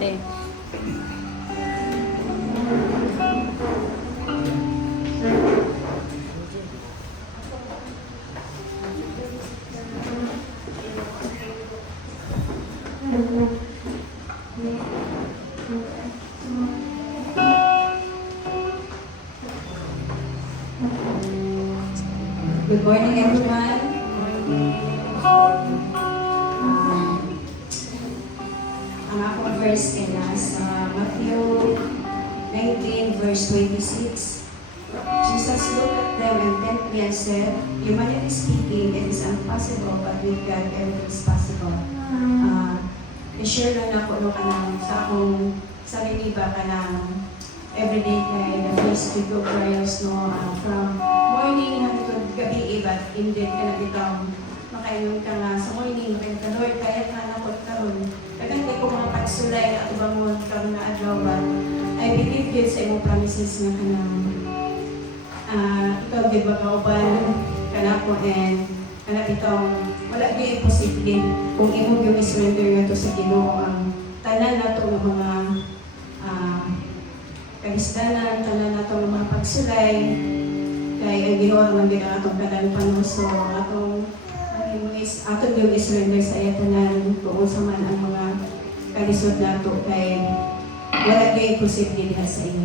ate. Good morning, everyone. Ang akong verse ay nasa Matthew 19, verse 26. Jesus looked at them intently and said, "Humanly speaking, it is impossible, but with God, everything is possible." I-share lang ako no kanang sa akong sarili ba kanang everyday kay the first week of trials no from morning hangtod gabi but indeed ka na bitang makainom ka nga sa morning makainom ka Lord kaya ka na ko karon kadang kay ko mga pagsulay na ubang mo karon na adlaw but I believe yun sa imong promises nga kanang ikaw di ba kauban kana ko and kana bitang wala gyud imposible kung imo gyud i-surrender nga to sa Ginoo ang tanan nato nga mga kagisdanan, tanan nato ng mga pagsulay, kay ang Ginoo naman din ang atong kadang panuso, atong yung surrender sa iya tanan, kung sa man ang mga kalisod nato, kay wala kayo imposible diha sa iyo.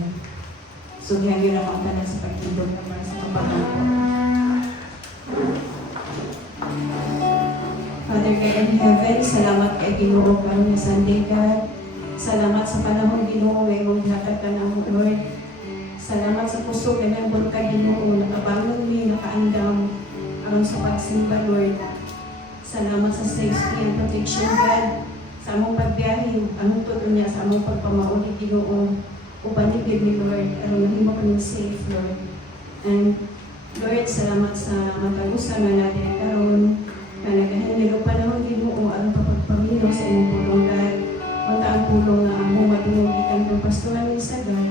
So, hiyagyo lang ang tanan sa pagtibot naman sa kapatid. Father God in heaven, salamat kay Ginoo karon nga Sunday God. Salamat sa panahon Ginoo nga imong gihatag ka namo Lord. Salamat sa puso nga nabot ka Ginoo, nakabangon mi, nakaandam aron sa pagsimba Lord. Salamat sa safety and protection God. Sa among pagbiyahe, among tuto niya sa among pagpamauli Ginoo. Upanigid ni Lord, aron mahimo kami safe Lord. And Lord, salamat sa matagusan nga natin karon na nagahandil og panahon Ginoo aron papagpamilyo sa imong pulong God. Unta ang pulong na ang madungog ikan ng pastoral ni Sagad,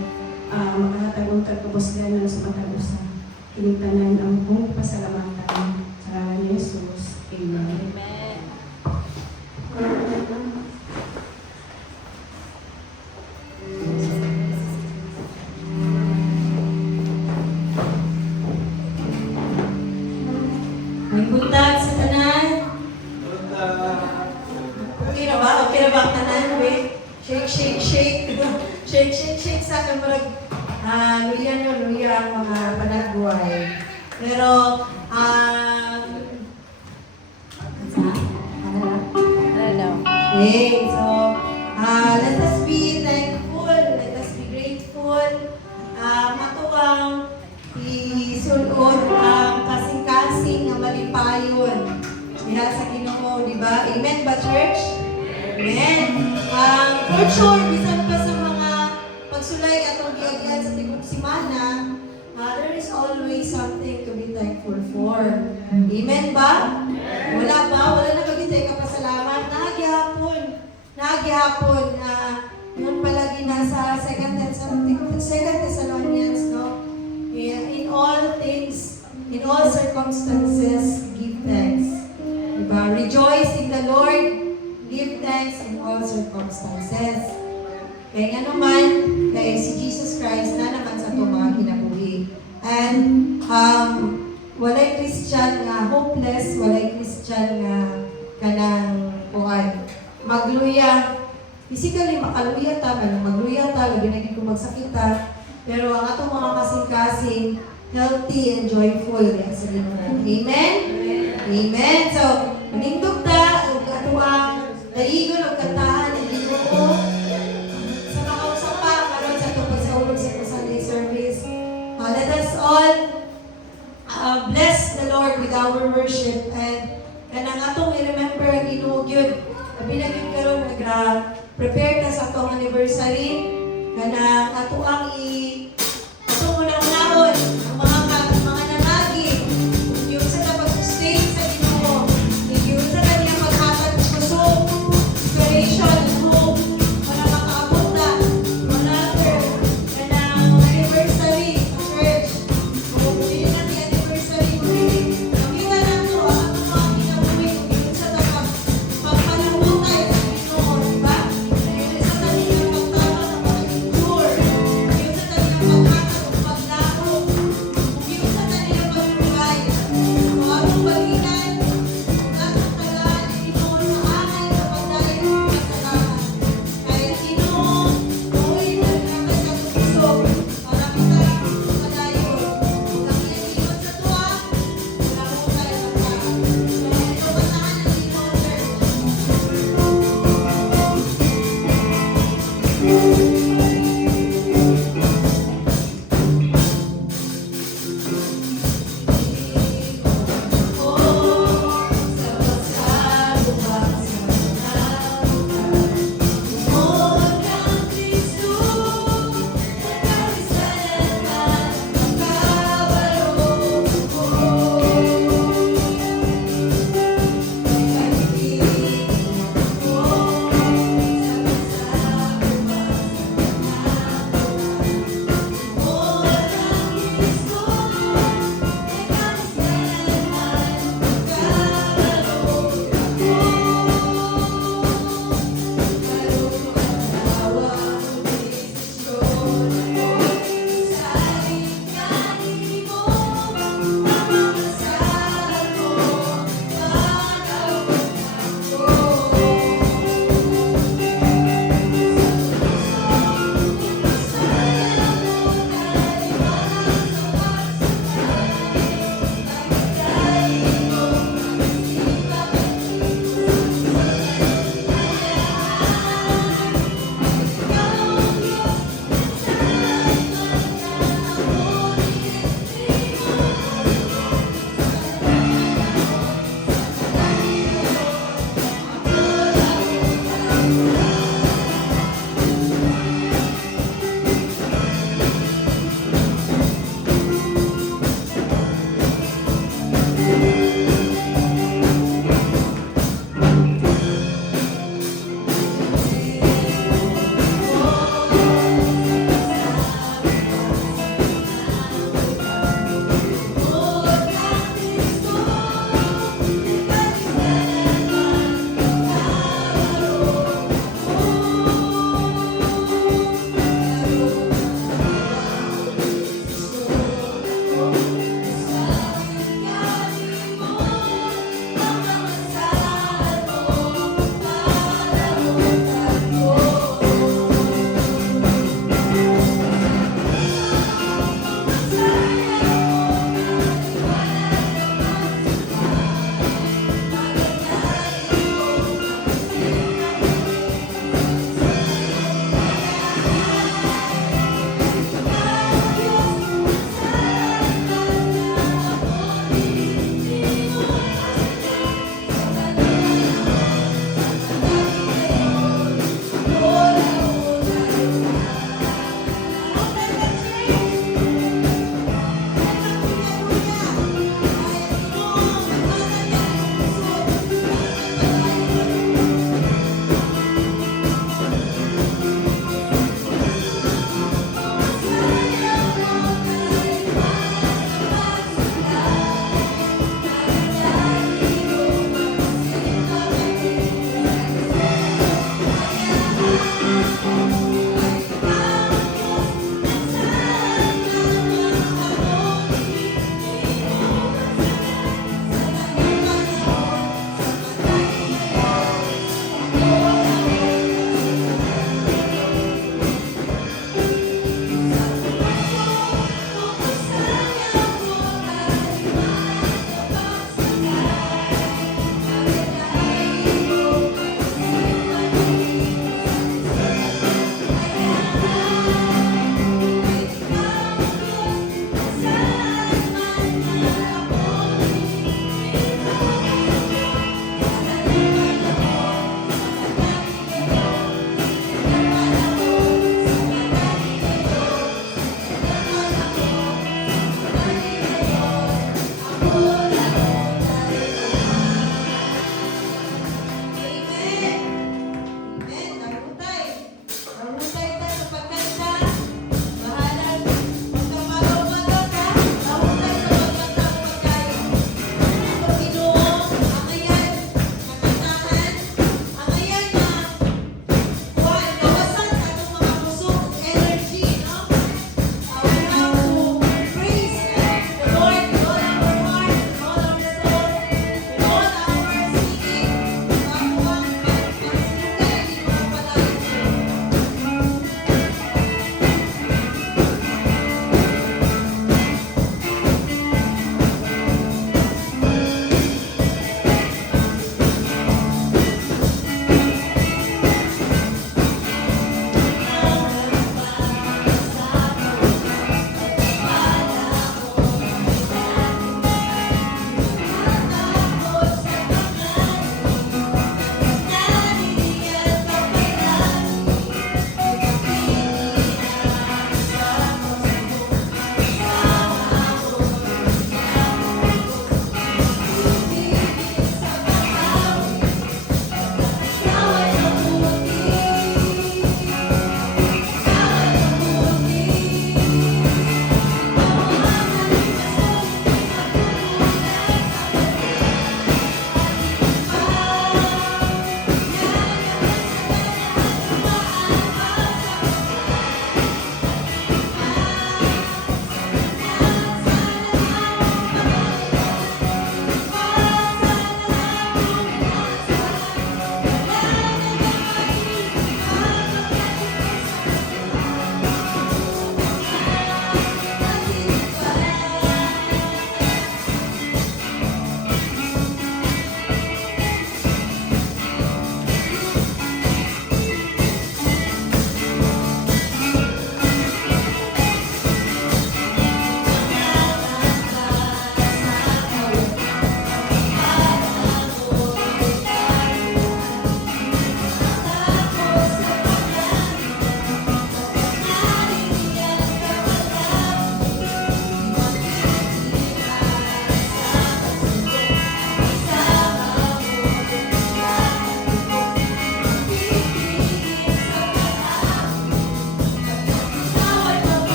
makahatagong tagkabosganan sa matagusan. Kinitanan ang buong pasalamatan sa ngalan ni Jesus. Amen. May buntag sa tanan. Okay na ba? Okay na ba ang tanan? Wait. Shake, shake, shake. Shake, shake, shake sa akin. Luya ang mga panagbuhay. Pero, okay, so, let us be thankful. Let us be grateful. Matuwang isulod ang kasing-kasing ng malipayon. Diha sa Ginoo, di ba? Amen ba, church? Amen. For sure, bisan pa sa mga pagsulay atong giagyan sa tibok simana, there is always something to be thankful for. Amen ba? Wala ba? Wala na magintay ka pasalamat. Nagihapon, yun palagi nasa 2 Thessalonians, no? In all things, in all circumstances, give thanks. Diba? Rejoice in the Lord, give thanks in all circumstances. Kaya nga naman, kay si Jesus Christ na naman sa itong mga kinabuhi. And, walay Christian nga hopeless, walay Christian nga kanang kuhan. Magluya. Physically, makaluya ta, magluya ta, labi na kung magsakita. Pero ang atong mga kasing-kasing, healthy and joyful yan sa Ginoo. Amen? Amen. So, manindog ta, ug atuang daigon og kantahan ng Ginoo. Sa makausap pa, karon sa itong pagsaulog sa Sunday service. Let us all bless the Lord with our worship and kanang atong i-remember ang Ginoo gyud. Abi na gyud karon prepare ta sa atong anniversary kanang ato ang atong unang-unahon ang mga nanagi yung sa pag-sustain sa Ginoo yung sa kanyang paghatag ng kusog inspiration and hope para makaabot na another kanang anniversary sa church kung hindi natin anniversary nakita na ito ang mga kinabuhi yung sa pagpalambutay sa Ginoo, diba? Yung sa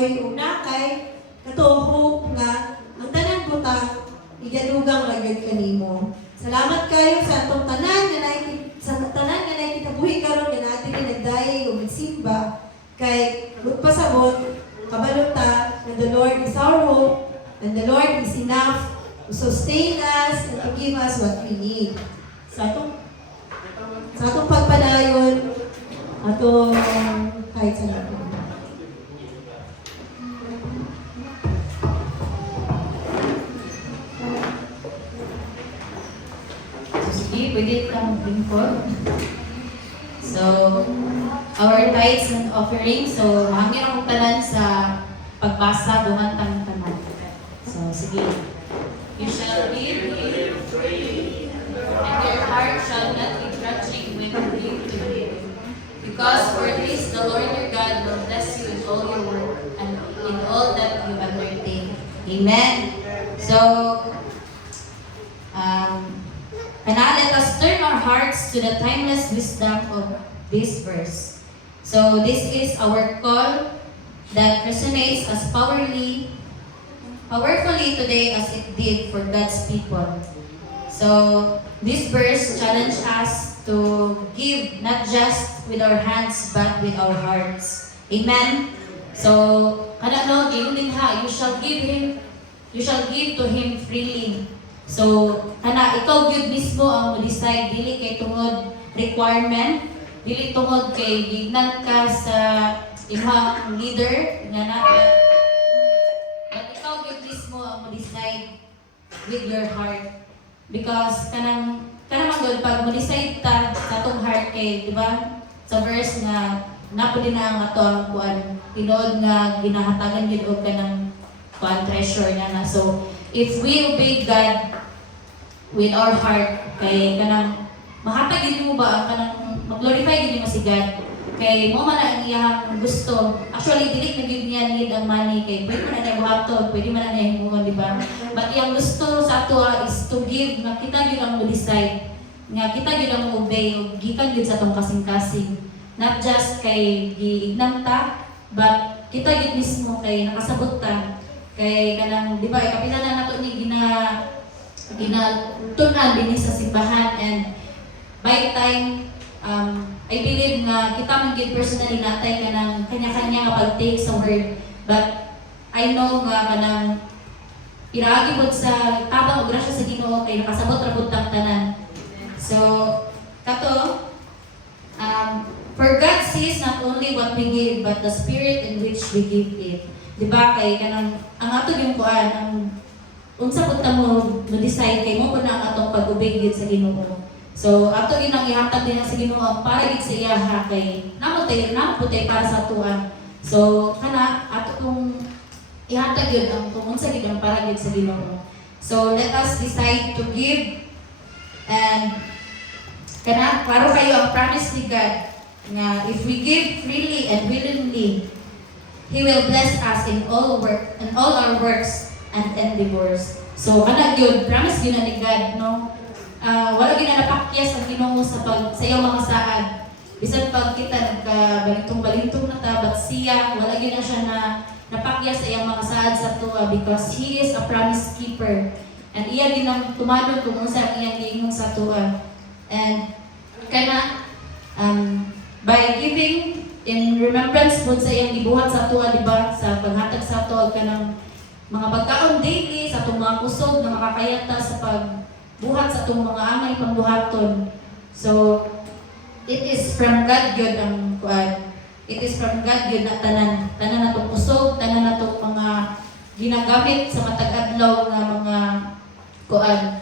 kaluoy ug nakay katuho nga ang tanan buta igadugang ragyod kanimo. Salamat kayo sa atong tanan nga naay kitabuhi karon nga natin nagdayi ug nagsimba kay magpasabot kabalota na the Lord is our hope and the Lord is enough to sustain us and to give us what we need. Sa atong pagpadayon atong kahit sa lahat. Sige, pwede kang lingkod. So, our tithes and offering. So, hangin akong tanan sa pagbasa, buhantang tanan. So, sige. You shall give freely, and your heart shall not be grudging when you give to him. Because for this, the Lord your God will bless you in all your work and in all that you undertake. Amen. So, let us turn our hearts to the timeless wisdom of this verse. So this is our call that resonates as powerfully today as it did for God's people. So this verse challenges us to give not just with our hands but with our hearts. Amen. So you shall give to him freely. So, ikaw gyud mismo ang mo-decide, dili kay tungod requirement, dili tungod kay gignan ka sa imong leader, nga na, but ikaw gyud mismo ang mo-decide with your heart. Because kanang magod pag mo-decide ta sa atong heart kay, di ba? Sa verse nga, napuli na ang ato ang kuan, tinuod nga ginahatagan gyud og kanang kuan treasure nga na. So, if we obey God with our heart, kay kanang mahatag gid mo ba kanang mag-glorify gid mo si God, kay mo man ang iyang gusto. Actually dili na gid niya need ang money, kay pwede man na buhaton, pwede man na himuon, di ba? But iyang gusto sa ato is to give, nga kita gyud ang mo-decide, nga kita gyud ang obey ug gikan gyud sa atong kasing-kasing. Not just kay giignan ta, but kita gyud mismo kay nakasabot ta. Kay kanang, di ba, kapila na nato ni ginatunan din sa simbahan, and by time, I believe nga kita man gid personally natay kanang kanya-kanya nga pag-take sa word, but I know nga kanang iraagi pod sa tabang og grasya sa Ginoo kay nakasabot ra pud tang tanan. So kato, for God sees not only what we give but the spirit in which we give it. Diba kay kanang ang ato yung kuan ang unsa pud ta mo decide kay mo pud na ang atong pag-obey gid sa Ginoo. So ato gyud ang ihatag din sa Ginoo para gid sa iya ha, kay namo tay para sa atuan. So kana ato kung ihatag gyud ang kung unsa gid ang para gid sa Ginoo. So let us decide to give, and kana klaro kayo ang promise ni God nga if we give freely and willingly, He will bless us in all our works and endeavors. So kana gyud promise gyud ni God, no? Wala gyud na napakyas ang Ginoo sa iyang mga saad. Bisan pag kita nagkabalintong na ta, but siya wala gyud na siya na napakyas sa iyang mga saad sa tuwa, because He is a promise keeper. And iya din ang tumadon kung unsa ang iyang giingon sa tuwa. And kana by giving in remembrance po sa iyang gibuhat sa ato, di ba? Sa paghatag sa ato kanang mga pagkaon daily sa atong mga kusog na makakayata sa pagbuhat sa atong mga amay pangbuhaton. So it is from God gyud ang kuan. It is from God gyud na tanan natong kusog, tanan natong mga ginagamit sa matag adlaw nga mga kuan.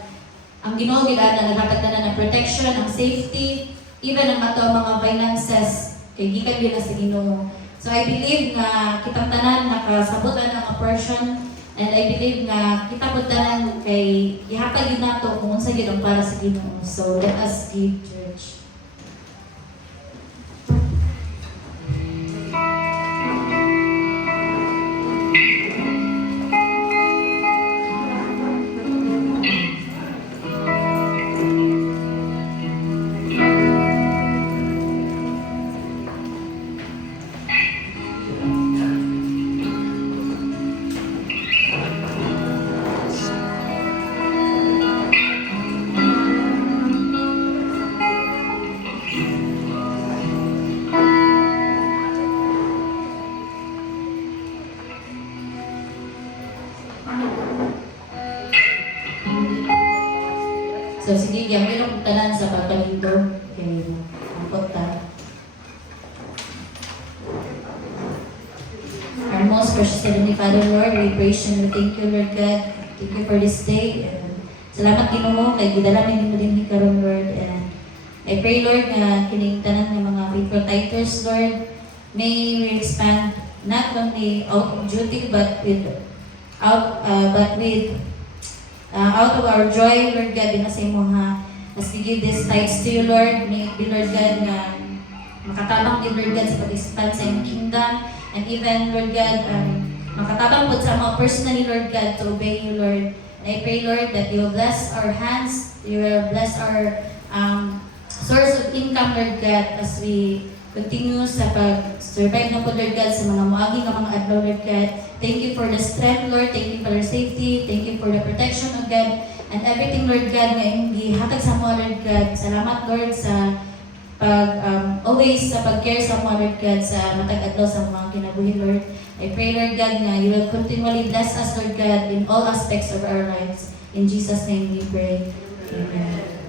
Ang Ginoo gid ana naghatag tanan ng protection, ang safety, even ang ato mga finances. Kay gikan gyud sa Ginoo. So I believe nga kitang tanan nakasabutan ang portion, and I believe nga kita pud tanan kay ihatag gyud nato kung unsa gyud ang para sa Ginoo. So let us give, church. So, sige, gamit ang tanan sa pagpalindo. Okay, ang ta. Our most precious Heavenly Father, Lord, we praise you and we thank you, Lord God. Thank you for this day. And salamat Ginoo kay gidalamin mo din karon, Lord. And I pray, Lord, na kining tanan ng mga faithful tithers, Lord, may we expand not only out of duty but out of our joy, Lord God, din sa imo ha. As we give these tithes to you, Lord, may it be, Lord God, na makatabang din, Lord God, sa pag-expand sa iyong kingdom. And even, Lord God, makatabang po sa mga personally, Lord God, to obey you, Lord. And I pray, Lord, that you will bless our hands, you will bless our source of income, Lord God, as we continue sa pag-survive na po, Lord God, sa mga muagi ng mga adlaw, Lord God. Thank you for the strength, Lord. Thank you for the safety. Thank you for the protection of God. And everything, Lord God, na gihatag sa mga, Lord God. Salamat, Lord, sa always sa pag-care sa mga, Lord God, sa matag adlaw sa mga kinabuhi, Lord. I pray, Lord God, na you will continually bless us, Lord God, in all aspects of our lives. In Jesus' name we pray. Amen.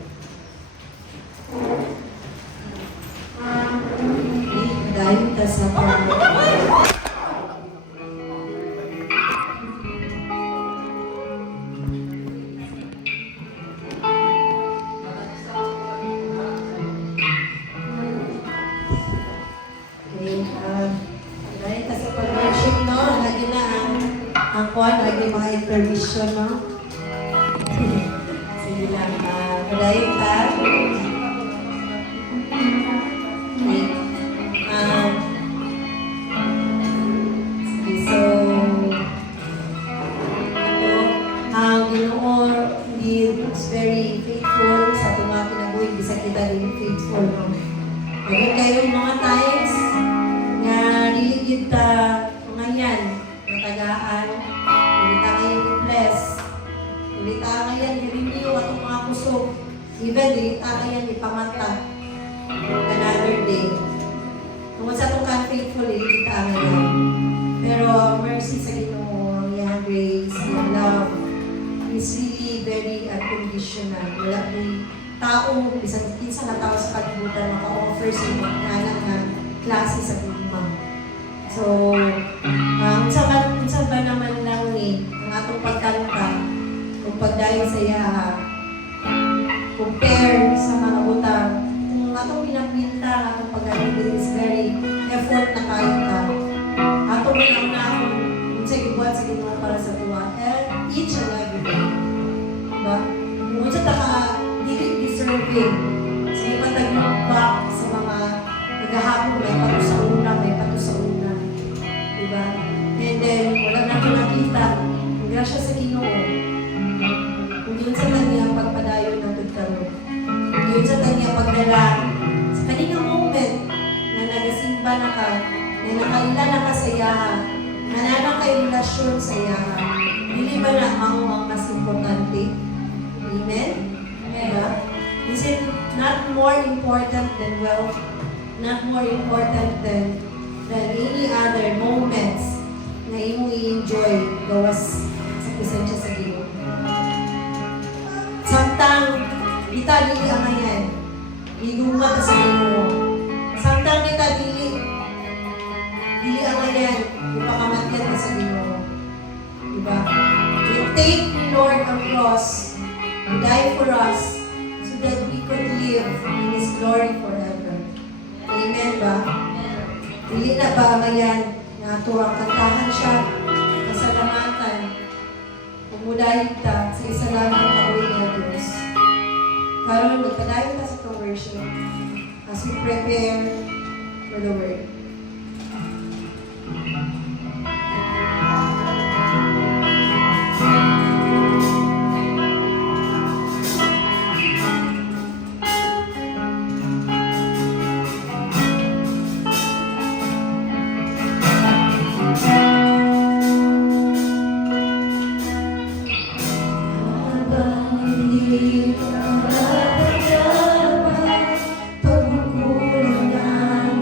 Dahil ta sa dahil ta sa pag-worship, no? Lagi na ang kuhan, lagi mga intermission, no? Sige lang, dahil ta. Very faithful sa itong mga kinabuhi, bisa kita din faithful, no? Agad kayo yung mga times nga niligid ta mga yan, natagaan, ulit ta kayo i-bless, ulit ta ngayon i-renew atong mga kusog, even ulit ta ngayon ipamata another day. Kung sa itong ka-faithful, ulit ta ngayon. Pero mercy sa Ginoo, yung grace, yung love, is really very unconditional. Wala ni tao, isang kinsa na tao sa kalibutan maka-offer sa mga na klase sa pagmamang. So, unsa ba naman lang ni ang atong pagkanta kung pagdayon sa iya compare sa mga butang kung atong pinapinta ang atong pagkanta is very effort na kayo ta. Atong pinamuna kung sa gibuhat sa Ginoo para sa tuwa. Each and every day. Diba? Kung sa taka, hindi deserving. Sa ipatagback sa mga naghahapon, may pato sa una, may pato sa una. Diba? And then, wala na ito nakita. Kung grasya sa Ginoo, kung yun sa kanya pagpadayon ng pagkaroon, kung yun sa kanya pagdala, sa kanyang moment na nagasimba na ka, na nakaila na ka sa iyaha, na nanakay relasyon sa iyaha, hindi ba na ang mas importante? Amen? Diba? Is it not more important than wealth? Not more important than any other moments na imong i-enjoy gawas sa presensya sa Ginoo? Samtang kita dili ang ayan, idumat sa Ginoo. Samtang kita dili ang ayan, ipakamatyan na sa Ginoo. Diba? You take the Lord ang cross, to die for us, so that we could live in His glory forever. Amen ba? Dili na ba ngayon na turang kantahan siya, kasalamatan, pumudahin ta sa isa lamang kawin na Diyos. Karon magpadayon ta sa conversion as we prepare for the word. Pagkukulang ng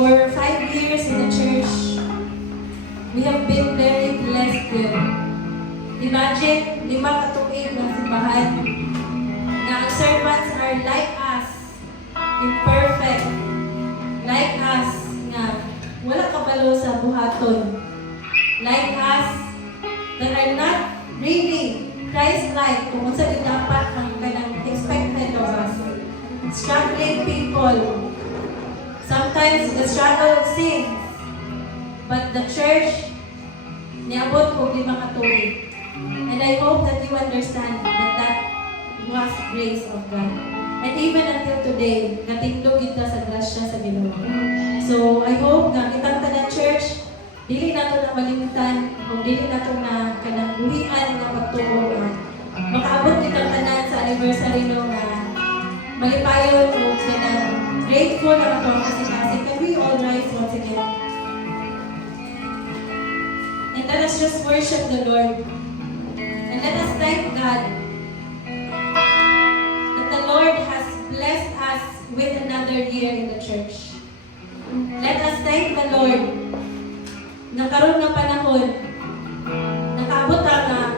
For 5 years in the church, we have been very blessed there. Imagine, 5 katuig ng simbahan na ang servants are like us, imperfect, like us, nga wala kabalo sa buhaton, like us, that are not really Christ-like, kung unsa din dapat ang kanang expected of us. Struggling people, sometimes the struggle of sin, but the church, niabot ko 5 katuig. And I hope that you understand that that was grace of God. And even until today, natindog kita sa grasya sa Ginoo. So, I hope na kitang tanan church, dili nato na malimutan, o dili nato na kanang buhian nga pagtuo na makaabot kitang tanan sa anniversary no nga malipayon o kanang grateful na ato ang kasi can we all rise once again? And let us just worship the Lord. And let us thank God that the Lord has blessed us with another year in the church. Let us thank the Lord na karon nga panahon nakaabot nga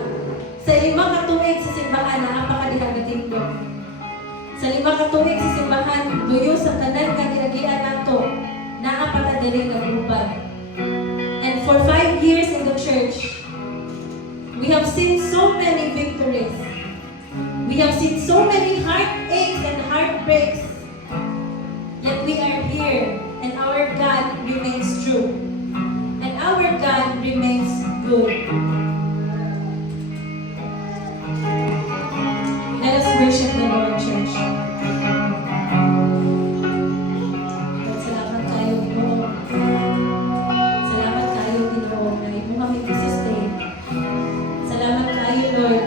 sa 5 katuig sa simbahan na napakadihang natindog. Sa 5 katuig sa simbahan, duyo sa tanan nga ginagian nato naa pa ta diri nagubad. And for 5 years in the church, we have seen so many victories. We have seen so many heartaches and heartbreaks. Yet we are here, and our God remains true. And our God remains good. Let us worship the Lord, church. Salamat kayo, Ginoo. Salamat kayo, Ginoo, na imo kami sustain. Salamat kayo, Lord,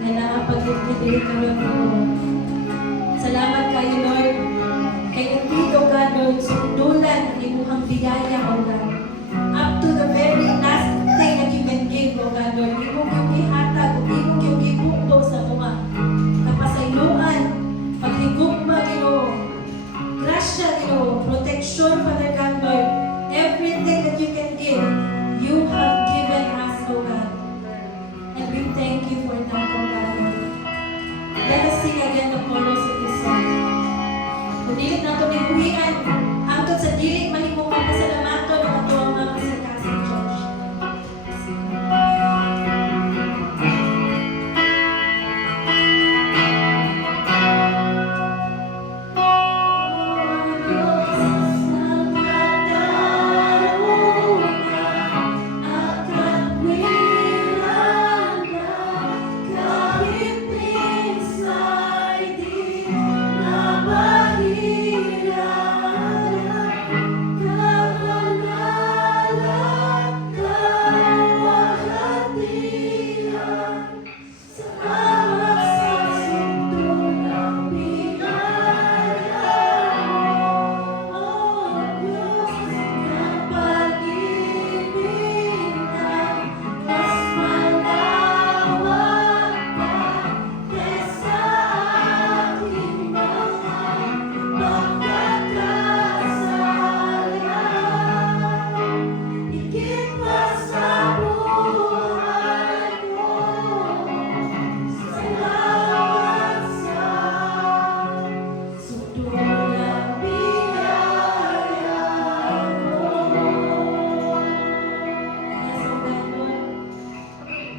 na nakapag-ibigay karon Ginoo. Salamat kayo, Lord, kay hindi, O God, Lord, sundulan ang imuhang biyaya, O God. Up to the very last thing that you can give, O God, Lord. Imong yung ihatag, imong yung ibuto sa mga kapasayloan, paghigugma, Ginoo. Grasya, Ginoo. Protection, Father God, Lord. Everything that you can give, you have given us, O God. And we thank you for that, O God. Let us sing again the chorus of this song. Kung dilit na ito may buhian, hangtod sa dilit mahimong papasalamaton ang ato ang mga kasing church.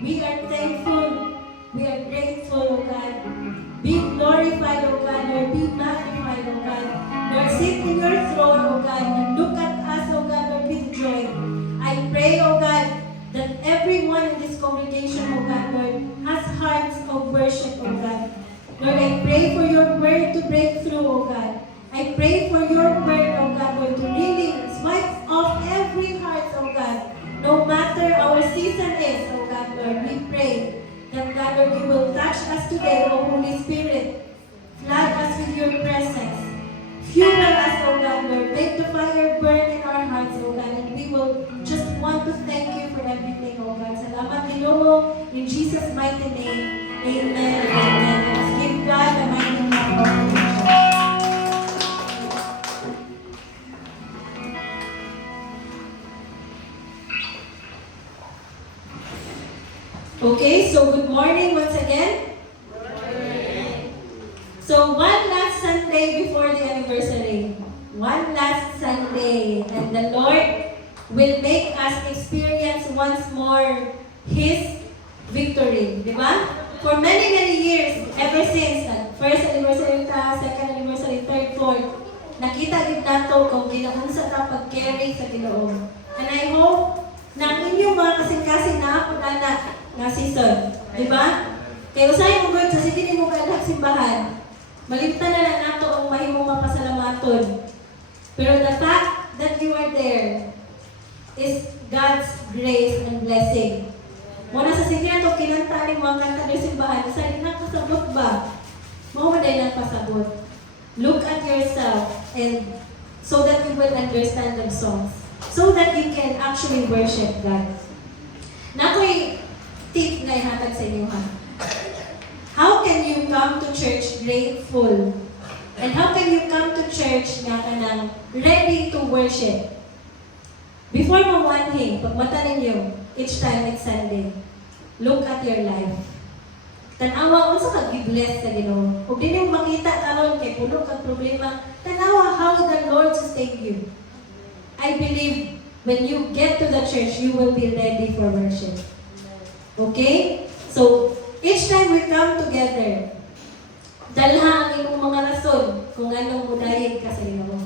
We are thankful. We are grateful, O God. Be glorified, O God. Lord, be magnified, O God. Lord, sit in your throne, O God, and look at us, O God, Lord, with joy. I pray, O God, that everyone in this congregation, O God, Lord, has hearts of worship, O God. Lord, I pray for your word to break through, O God. I pray for your word, O God, Lord, to really swipe off every heart, O God. No matter our season is, O God, Lord, we pray that, God, Lord, you will touch us today, O Holy Spirit. Flood us with your presence. Fuel us, O God, Lord. Make the fire burn in our hearts, O God, and we will just want to thank you for everything, O God. Salamat, Ginoo, in Jesus' mighty name. Amen. Amen. Let's give God a mighty hand. Okay, so good morning once again. So one last Sunday before the anniversary. One last Sunday. And the Lord will make us experience once more His victory. Di ba? For many, many years, ever since first anniversary ta, second anniversary, third, fourth, nakita din nato kung ginaunsa ta pag-carry sa Ginoo. And I hope na ang inyong mga kasing-kasing na ako anak nga season. Di ba? Kaya usahay mo God, sa sige mo ka anak simbahan, malimtan na lang nato ang mahimong mapasalamaton. Pero the fact that you are there is God's grace and blessing. Muna sa sige nato, kinanta ni mga kanta ng simbahan, isa rin nakasabot ba? Mahumaday ng pasabot. Look at yourself and so that you will understand the songs. So that you can actually worship God. Na ako'y tip na ihatag sa inyo ha. How can you come to church grateful? And how can you come to church nga kanang ready to worship? Before mawanhing, pag mata ninyo, each time it's Sunday, look at your life. Tanawa, unsa ka gi-bless sa Ginoo. Ug dili mo makita karon kay puno kag problema, tanawa how the Lord sustain you. I believe when you get to the church, you will be ready for worship. Okay? So, each time we come together, dalha ang imong mga rason kung anong mudayeg ka sa Ginoo.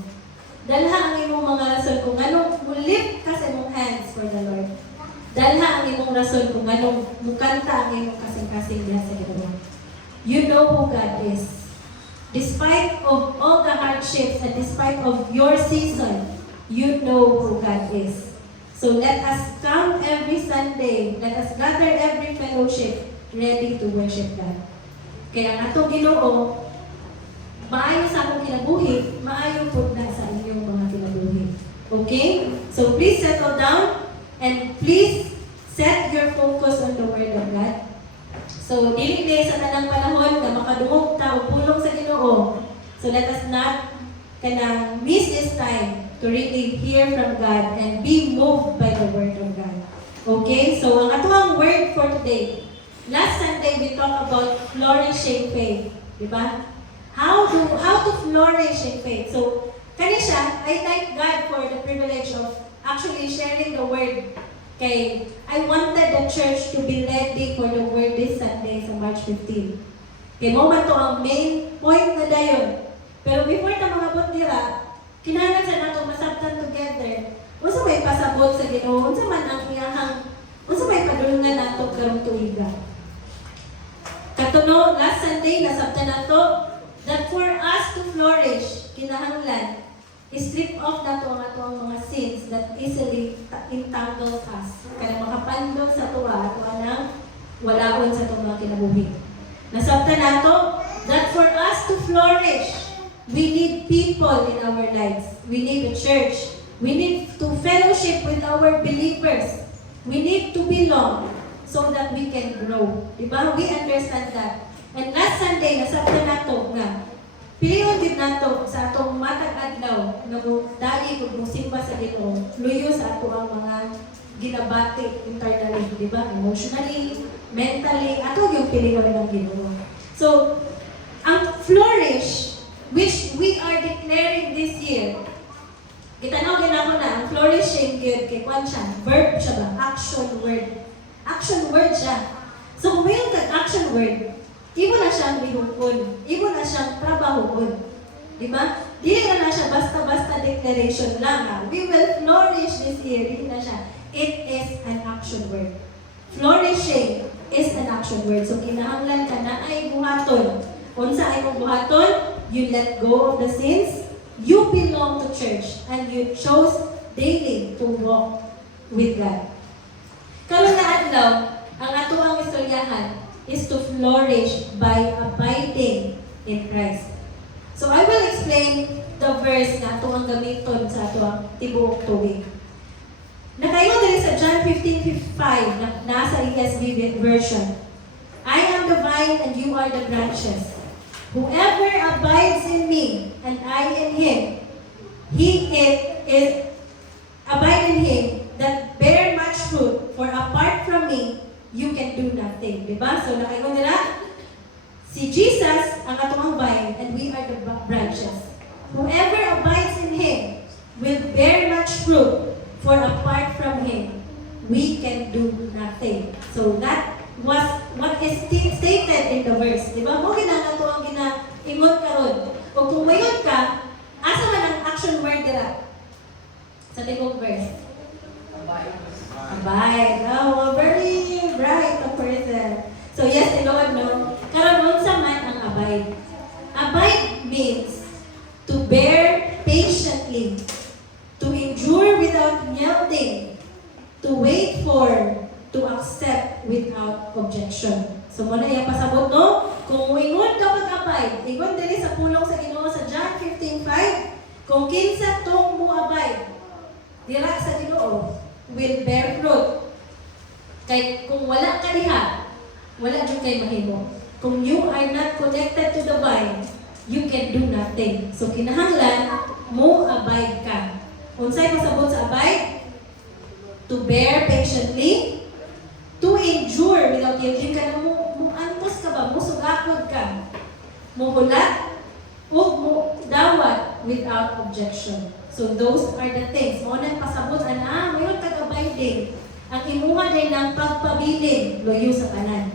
Dalha ang imong mga rason kung anong lift ka sa imong hands for the Lord. Dalha ang imong rason kung anong mukanta ang imong kasing-kasing diha sa Ginoo. You know who God is. Despite of all the hardships and despite of your season, you know who God is. So let us come every Sunday, let us gather every fellowship, ready to worship God. Kaya ang atong Ginoo, maayo sa akong kinabuhi, maayo po na sa inyong mga kinabuhi. Okay? So please settle down and please set your focus on the Word of God. So, dili sa tanang panahon na makadungog ta o pulong sa Ginoo. So let us not miss this time to really hear from God and be moved by the Word of God. Okay? So, ang atuang word for today. Last Sunday, we talked about flourishing faith. Diba? How to flourish in faith. So, kani siya, I thank God for the privilege of actually sharing the Word. Okay, I wanted the church to be ready for the Word this Sunday sa March 15. Okay, mo man to ang main point na dayon. Pero before ta mga butira, kinahanglan sa nato masabtan together. Unsa may pasabot sa Ginoo? Unsa man ang iyahang unsa may padulungan nato karong tuiga? Katuno last Sunday nasabtan nato that for us to flourish, kinahanglan strip off nato ang ato ang mga sins that easily entangle us. Kaya makapandong sa tuwa ato anang walaon sa itong mga kinabuhi. Nasabtan nato that for us to flourish, we need people in our lives. We need a church. We need to fellowship with our believers. We need to belong so that we can grow. Diba? We understand that. And last Sunday, nasabtan nato nga piliyon din nato sa atong matag adlaw nga dali kung musimba sa Ginoo, luyo sa ato ang mga ginabati internally, di ba? Emotionally, mentally, ato yung piliyon ng Ginoo. So, ang flourish, which we are declaring this year, gitanawin ako na, ang flourishing yun, kay kwan siya, verb siya ba? Action word. Action word siya. So, kung mayroon kang action word, ibo na siyang bihukon. Ibo na siyang trabahukon. Diba? Dili na siya basta-basta declaration lang. Ha? We will flourish this year. Dili na siya. It is an action word. Flourishing is an action word. So, kinahanglan ka na ay buhaton. Unsa ay mong buhaton? You let go of the sins. You belong to church. And you chose daily to walk with God. Karon na adlaw, ang ato ang istoryahan is to flourish by abiding in Christ. So I will explain the verse na ito ang gamiton sa ito ang tibuok tuwing. Nakayo din sa John 15:5 na nasa ESV version. I am the vine and you are the branches. Whoever abides in me and I in him, he is abide in him that bear much fruit, for apart from me, you can can do nothing. Diba? So, nakaingon nila, si Jesus ang atong vine and we are the branches. Whoever abides in Him will bear much fruit, for apart from Him, we can do nothing. So that was what is stated in the verse. Diba? Mo ginang ato ang ginaingon karon. O kung mayon ka, asa man ang action word dira? Sa tingog verse. Abide. Oh, very bright a person. So yes, Lord, no? Karon unsa man ang abide? Abide means to bear patiently, to endure without yielding, to wait for, to accept without objection. So muna yung pasabot, no? Kung ingon ka mag-abide, ingon dili sa pulong sa Ginoo sa John 15:5, kung kinsa tong muabide, dira sa Ginoo, will bear fruit. Kay kung wala ka diha, wala jud kay mahimo. Kung you are not connected to the vine, you can do nothing. So kinahanglan mo abide ka. Unsay pasabot sa abide? To bear patiently, to endure without yielding ka na mo antos ka ba, mo sugakod ka, mo hulat, o mo dawat without objection. So those are the things. Mo nang pasabot mayon kag-abiding. Ang imuha din ng pagpabiling, loyo sa kanan.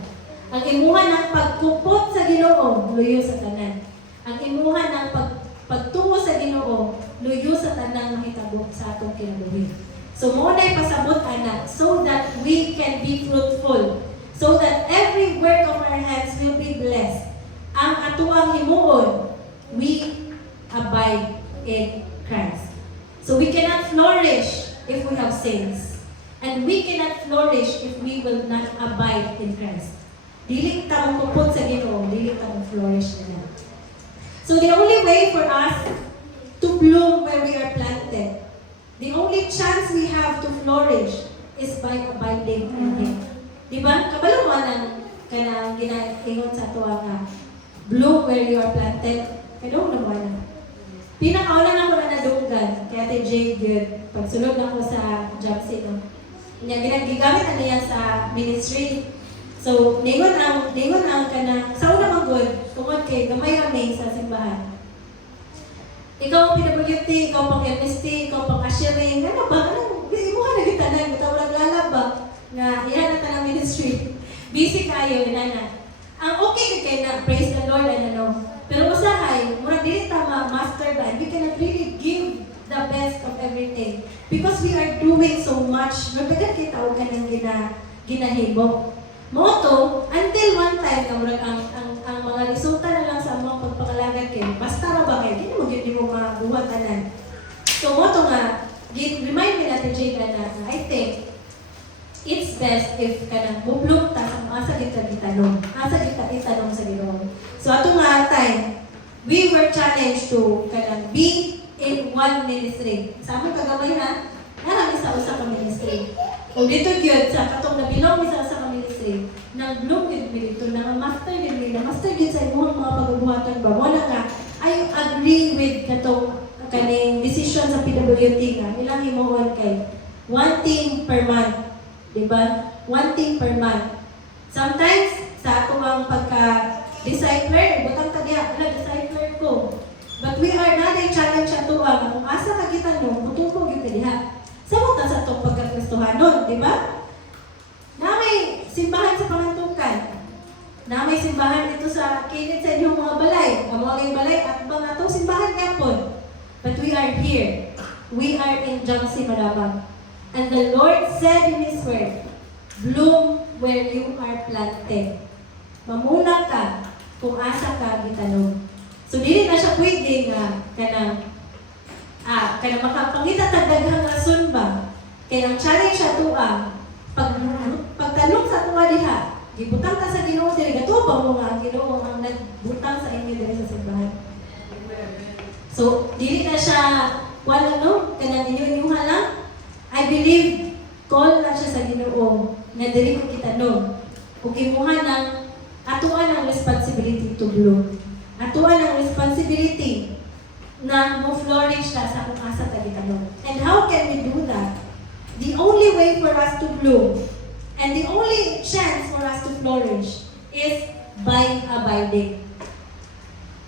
Ang imuha ng pagkupot sa Ginoo, loyo sa kanan. Ang imuha ng pagtungo sa Ginoo, luyo sa tanang mahitabo sa atong kinabuhi. So mo na'y pasabot ana, so that we can be fruitful, so that every work of our hands will be blessed. Ang atuang himuon, we abide in Christ. So we cannot flourish if we have sins, and we cannot flourish if we will not abide in Christ. Dili ta mo kupot sa Ginoo, dili ta mo flourish na. So the only way for us to bloom where we are planted, the only chance we have to flourish is by abiding in Him. Diba? Kabalo mo kanang ginaingon sa tuwa nga, bloom where you are planted. Kaya mo na. Pinakauna na ako na nadunggan, kaya Ate Jade good, pagsunod na ako sa job site, no? Gigamit na niya sa ministry. So, ningon ang kanang, sa una mang good, tungod kay gamay rami sa simbahan. Ikaw ang PWT, ikaw pang MST, ikaw pang ushering, ano ba? Hindi mo ka nagitanan, ito walang lalaba na iyan na tanang ministry. Busy kayo, inana. Ang okay kay na, praise the Lord, and ano. Pero usahay, murag dili tama master band, we cannot really give the best of everything. Because we are doing so much, nagdagan kita o ganang ginahimo. Moto, until one time, ang mga resulta na lang sa mga pagpakalagan kayo, basta na ba kayo, hindi mo mabuhatanan. So, moto nga, remind me natin, Jade, na I think, it's best if kanang bublog ta sa asa kita gitanong. Asa kita itanong sa Ginoo. So ato nga time, we were challenged to kanang be in one ministry. Sa among kagamay ha, narami sa usa ka ministry. O dito gyud sa katong nabilong sa usa ka ministry, nang bloom gyud mi dito, nang master gyud mi, na master gyud sa imong mga pagabuhatan ba. Mo na nga, I agree with katong kaning decision sa PWT nga, ilang himuon kay one team per month. Diba? One thing per month. Sometimes, sa ato ang pagka-discipler, butang tagya, discipler ko. But we are not a challenge ato ang kung asa ka kita no, mutungkong kita diha. Samot na sa itong pagkakristohanon, diba? Na may simbahan sa pangantukan. Na may simbahan dito sa kinit sa inyong mga balay. Ang mga balay at mga itong simbahan yapon. But we are here. We are in Jamsi Marabang. And the Lord said in His word, bloom where you are planted. Mamuna ka kung asa ka gitanong. So dili na siya pwede nga kanang makapangita daghang rason ba? Kaya ang challenge sa tuwa, pagtanong sa tuwa diha, gibutang ka sa Ginoo diri gato pa mo nga Ginoo ang nagbutang sa inyo diri sa simbahan. So dili na siya wala no kanang inyo lang. I believe, call na siya sa Ginoo na dili ko kita no. Kung imuha ng atuan ang responsibility to bloom. Atuan ang responsibility na mo flourish ka sa kung asa ta kita no. And how can we do that? The only way for us to bloom And the only chance for us to flourish is by abiding.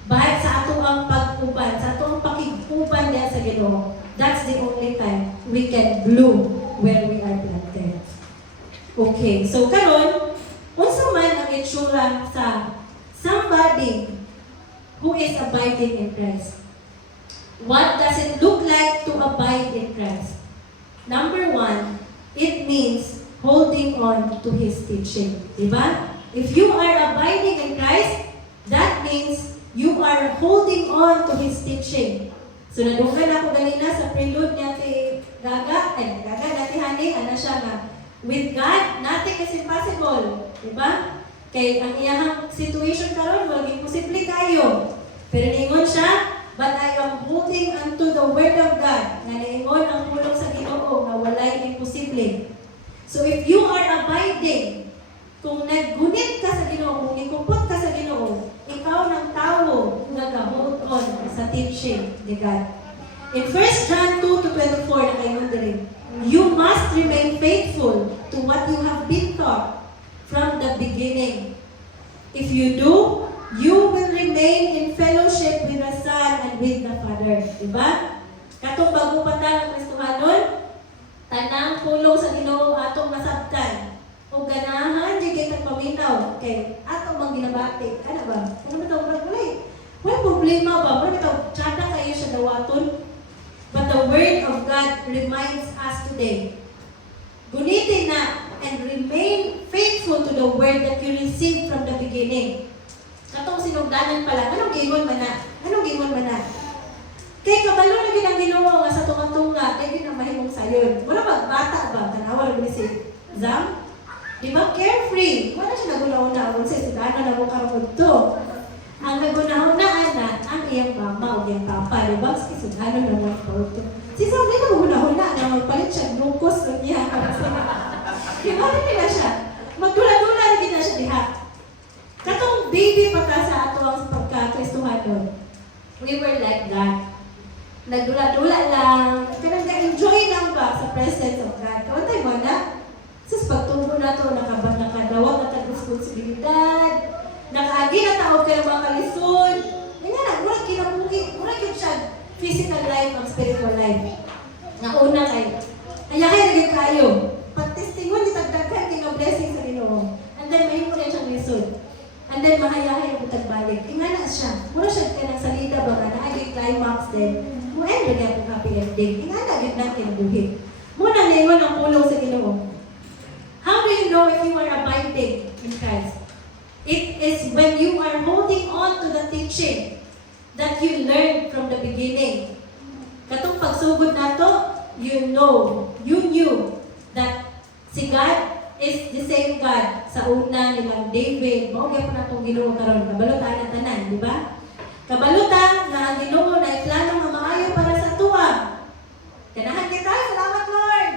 Bahit sa ato ang pag-uban, sa ato ang pakiguban diyan sa Ginoo, that's the only time we can bloom where we are planted. Okay, so karon, unsa man ang itsura sa somebody who is abiding in Christ? What does it look like to abide in Christ? Number one, it means holding on to His teaching. Diba? If you are abiding in Christ, that means you are holding on to His teaching. So, nadunggan ako ganina sa prelude niya kay Gaga, natin honey, ano siya nga, with God, nothing is impossible. Diba? Kay ang iyahang situation karon wala imposible kayo. Pero ningon siya, but I am holding unto the Word of God. Nga ningon ang pulong sa Ginoo nga walay imposible. So if you are abiding, kung naggunit ka sa Ginoo, kung ikupot ka sa Ginoo, ikaw ng tao nag-hold on sa teaching ni God. In 1 John 2:24 na kayo din, you must remain faithful to what you have been taught from the beginning. If you do, you will remain in fellowship with the Son and with the Father. Diba? Katong bago pa tayo ng Kristohanon, tanang pulong sa Ginoo atong masabtan. O ganahan, di kitang paminaw. Kay atong mang ginabati. Ano ba? Ano ba ito? Wala problema ba? Wala ito? Tsada kayo sa dawaton. But the Word of God reminds us today. Gunitin na and remain faithful to the Word that you received from the beginning. Katong sinugdanan pala, anong gingon man na? Anong gingon man na? Kay kabalo na ginang Ginoo nga sa tunga-tunga, kay ginang mahimong sayon. Wala ba, bata ba? Tanawa rin si Zam? Di ba? Carefree. Wala siya naguna-una. Kung sa isudana na mo karapod to. Ang naguna-unaan na, ang iyang mama o iyang papa. Di ba? Sa isudana na mo karapod to. Si Zam, di naguna-una na magpalit siya lukos o niya. Di ba? Rin nila siya. Magdula-dula rin na siya diha. Katong baby pata sa ato ang pagka-Kristohanon, we were like that. Nagdula-dula lang, enjoy lang ba sa presence of God. Kawantay mo na, sus pagtubo na to, nakadawag na responsibilidad, nakaagi na taog ka ng mga kalisod. Nga na, murag kinabuhi, murag yun siya physical life ang spiritual life. Nauna kayo. Kaya kayo naging kayo. Pag-testingon, itagdagan kayo ng blessing sa Ginoo. And then, may mo rin siyang lisod. And then, mahayahay ang tagbalik. Nga na siya. Mura siya ka ng salida ba nga, naaging climax din. Muend rin ang happy ending. Nga na, agad na kinabuhi. Muna na iwan ang pulong sa Ginoo. How do you know if you are abiding in Christ? It is when you are holding on to the teaching that you learned from the beginning. Katong pagsugod na to, you knew that si God is the same God sa una nilang David. Maugya po na itong Ginoo karon, kabalutan na tanan, di ba? Kabalutan na ang Ginoo na iplano nga maayo para sa tuwa. Ganahan kita, salamat Lord!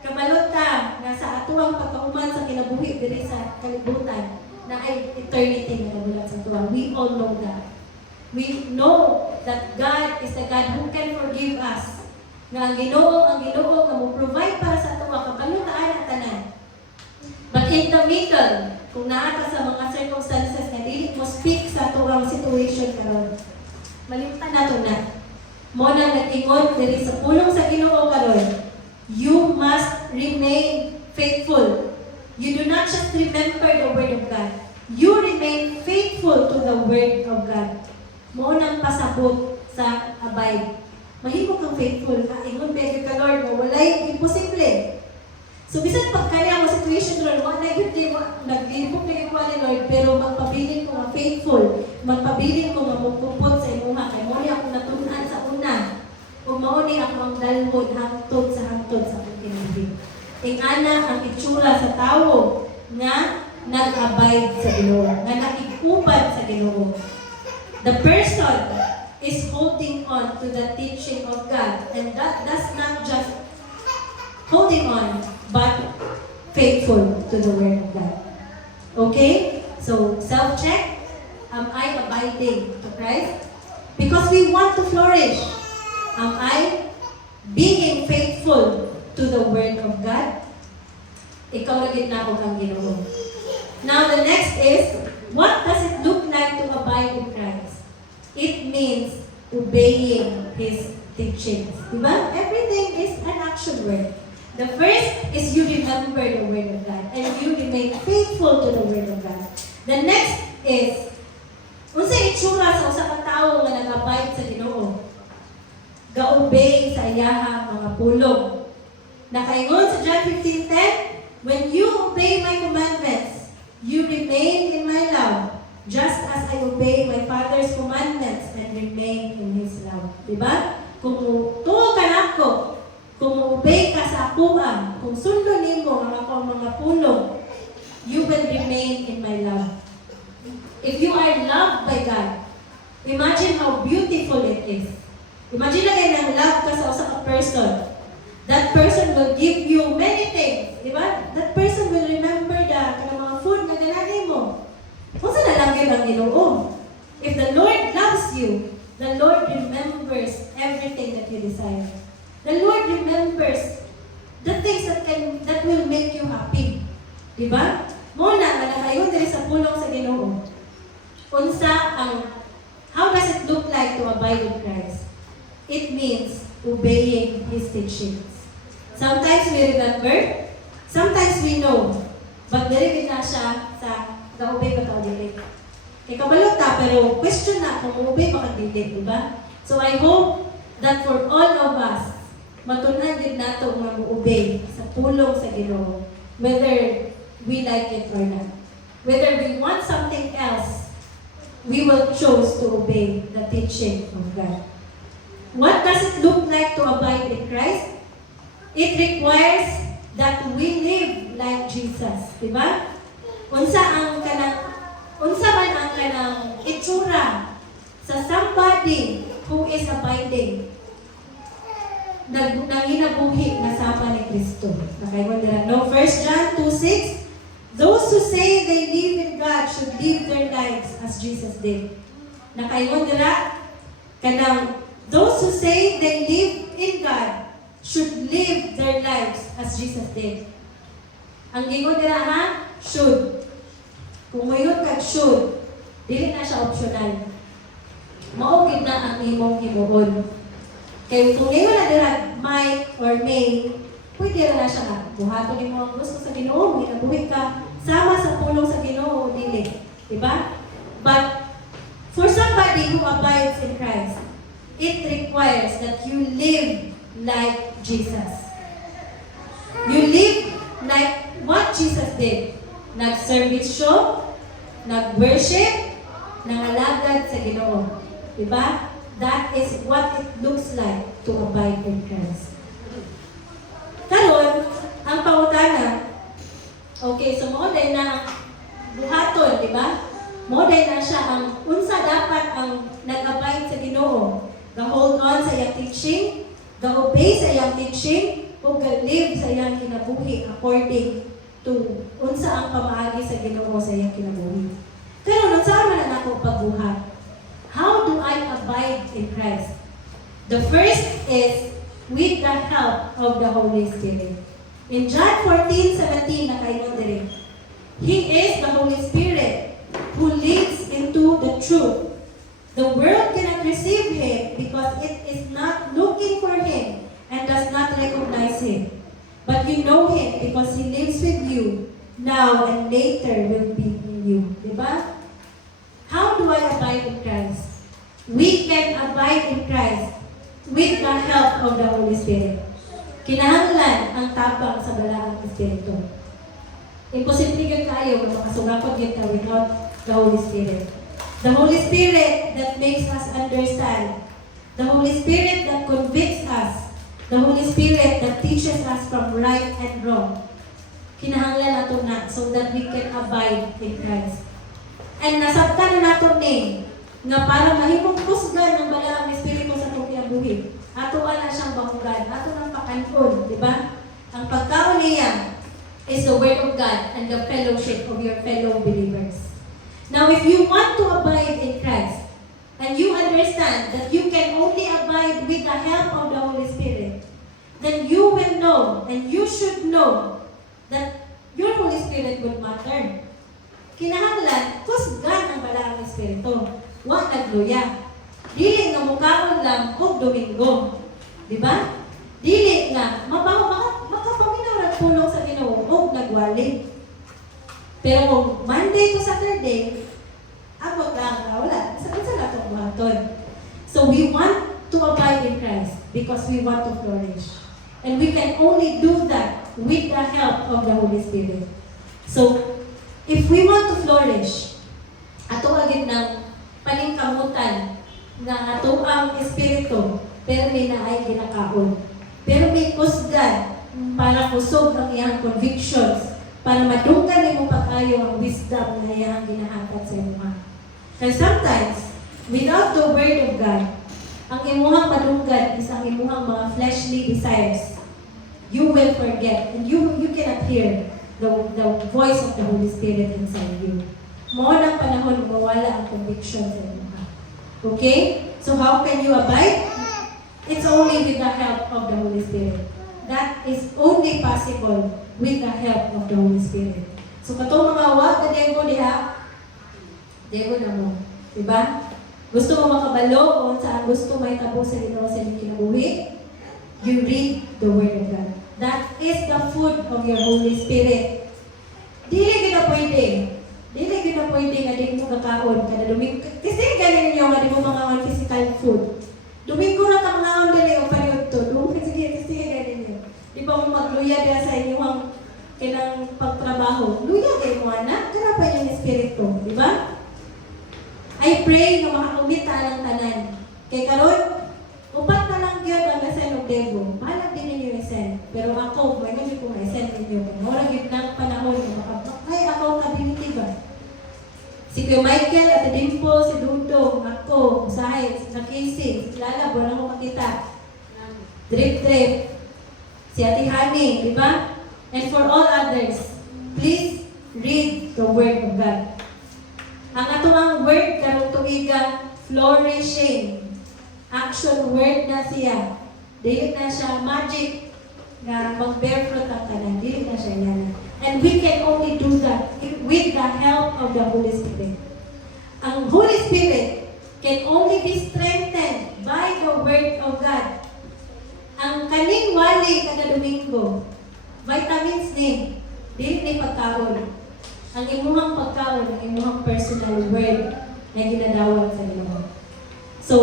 Kabalutan na sa atuang pagkauman sa kinabuhi diri sa kalibutan na ay eternity na kabulat sa tuwa. We all know that. We know that God is the God who can forgive us. Nga ang Ginoo nga mo provide para sa tuwa, kabalutaan at tanan. But in the middle, kung naata sa mga circumstances na dili mo speak sa tuwang situation karon, malimtan nato na. Mo na nag-ingon diri sa pulong sa Ginoo karon, you must remain faithful. You do not just remember the Word of God. You remain faithful to the Word of God. Mo nang pasabot sa abide. Mahimo kang faithful ka. Ingon beg ka Lord, mo walay imposible. So, bisan pagkaya mo situation Lord, wala na yun din, naglipok na ikuha ni Lord, pero magpabilin ko nga faithful, magpabilin ko nga mukupot sa imuha, kaya mo ako natunan sa una, kung mauni ako ang dalhod, hangtod sa akong kinabing. Ingana ang itsura sa tao nga nag-abide sa Ginoo, nga nakikupad sa Ginoo. The person is holding on to the teaching of God, and that does not just holding on, but faithful to the Word of God. Okay? So, self-check. Am I abiding to Christ? Because we want to flourish. Am I being faithful to the Word of God? ikaw na gitna ko ang Ginoo. Now, the next is, what does it look like to abide in Christ? It means obeying His teachings. Diba? Everything is an action word. The first is you remember the Word of God and you remain faithful to the Word of God. The next is, unsa itsura sa usa ka tawo nga nag-abide sa Ginoo? Ga-obey sa iyaha mga pulong. Nakaingon sa John 15:10, when you obey my commandments, you remain in my love, just as I obey my Father's commandments and remain in His love. Diba? Kung tuo ka nako, kung obey ka sa akuan, kung sundo nimo ang akong mga pulong, you will remain in my love. If you are loved by God, imagine how beautiful it is. Imagine na kayo ng love ka sa usa ka person. That person will give you many things. Diba? That person will remember the mga food na ganagay mo. Kung saan nalagay ang Ginoo? If the Lord loves you, the Lord remembers everything that you desire. The Lord remembers the things that will make you happy. Diba? Muna, malakayon diri sa pulong sa Ginoo. Unsa how does it look like to abide in Christ? It means obeying His teachings. Sometimes we remember, sometimes we know, but diri na siya sa ga-obey ba ka dili. Kay kabalo ta, pero question na kung obey ba ka dili, diba? So I hope that for all of us, matunan din nato nga mo-obey sa pulong sa Ginoo, whether we like it or not. Whether we want something else, we will choose to obey the teaching of God. What does it look like to abide in Christ? It requires that we live like Jesus, di ba? Unsa man ang kanang itsura sa somebody who is abiding, nanginabuhi na sama ni Kristo. Nakaingon dira, no? 1 John 2:6, those who say they live in God should live their lives as Jesus did. Nakaingon dira, kanang those who say they live in God should live their lives as Jesus did. Ang gingon dira ha, should. Kung mayon kag should, dili na siya optional. Mao gid na ang imong himuon. Kaya kung ngayon na dira might or may, pwede na siya nga. Buhaton ni mo ang gusto sa Ginoo, ginabuhi ka sama sa pulong sa Ginoo, dili. Diba? But for somebody who abides in Christ, it requires that you live like Jesus. You live like what Jesus did. Nag-service-show, nag-worship, nangalagad sa Ginoo. Diba? That is what it looks like to abide in Christ. Karon, ang pangutana, okay, so mo day na buhaton, di ba? Mo day na siya ang unsa dapat ang nag-abide sa Ginoo. Ga-hold on sa iyang teaching, ga-obey sa iyang teaching, o ga-live sa iyang kinabuhi according to unsa ang pamaagi sa Ginoo sa iyang kinabuhi. Karon, unsa man ang ako pagbuhat? How do I abide in Christ? The first is with the help of the Holy Spirit. In John 14:17, nakaingon diri, He is the Holy Spirit who leads into the truth. The world cannot receive Him because it is not looking for Him and does not recognize Him. But you know Him because He lives with you now and later will be in you. Diba? How do I abide in Christ? We can abide in Christ with the help of the Holy Spirit. Kinahanglan ang tabang sa balaang Espiritu. Imposible yun kayo na makasugapot yun ka without the Holy Spirit. The Holy Spirit that makes us understand. The Holy Spirit that convicts us. The Holy Spirit that teaches us from right and wrong. Kinahanglan nato na so that we can abide in Christ. And nasabtan na nato ni nga para mahimong kusgan ng balaang Espiritu sa itong kinabuhi. Ato na siyang bahugan, ato ng pakanon, di ba? Ang pagkaon niya is the Word of God and the fellowship of your fellow believers. Now, if you want to abide in Christ, and you understand that you can only abide with the help of the Holy Spirit, then you will know, and you should know, that Holy Spirit would matter. Kinahanglan, kusgan ang bala ang Espiritu. Wa nagluya. Dili nga mukaon lang og Domingo. Di ba? Dili nga mabaho makapaminaw ra pulong sa Ginoo og nagwali. Pero kung Monday to Saturday, abot lang wala. Sa natong buhaton. So we want to abide in Christ because we want to flourish. And we can only do that with the help of the Holy Spirit. So, if we want to flourish, ato agad ng paningkamutan nga ato ang Espiritu, pero may naay ginakaon. Pero may kusgan para kusog ang iyang convictions, para madunggan nimo pa kayo ang wisdom na iyang ginahatag sa imo. And sometimes, without the Word of God, ang imuhang madunggan is ang imuhang mga fleshly desires. You will forget and you cannot hear the voice of the Holy Spirit inside you. Mo ng panahon mawala ang conviction sa imuha. Okay? So how can you abide? It's only with the help of the Holy Spirit. That is only possible with the help of the Holy Spirit. So katong mga wa ka Diego diha, Diego na mo. Diba? Gusto mo makabalo kung saan gusto may tabo sa Ginoo sa inyong kinabuhi? You read the Word of God. That is the food of your Holy Spirit. Dili kita pwede. Dili kita pwede nga di mo kakaon kada Domingo. Kasi ganin ninyo nga di mo mga physical food. Domingo na ka mga dili o period to. Sige ganin ninyo. Di ba mo magluya dia sa inyong kinang pagtrabaho. Luya kayo mo anak. Kana pa yung Espiritu. Di ba? I pray na makakumita ng tanan. Kay karon, upat na lang yun ang lesson of Debo. Mahalag din ninyo yung lesson. Pero ako, may nyo kung lesson ninyo. Mura yun ng panahon na ay accountability ba? Si Kuya Michael, at si Dimple, si Dudong, ako, Usahay, si Casey, si Lala, wala ko makita. Drip, si Ate Honey, di ba? And for all others, please read the Word of God. Ang atong word karong tuiga, flourishing. Action word na siya. Dili na siya magic nga mag-bear fruit ang tanan. Dili na siya yan. And we can only do that with the help of the Holy Spirit. Ang Holy Spirit can only be strengthened by the Word of God. Ang kaning wali kada Domingo, vitamins ni, dili ni pagkaon. Ang imuhang pagkaon, ang imuhang personal word na ginadawat sa Ginoo. So,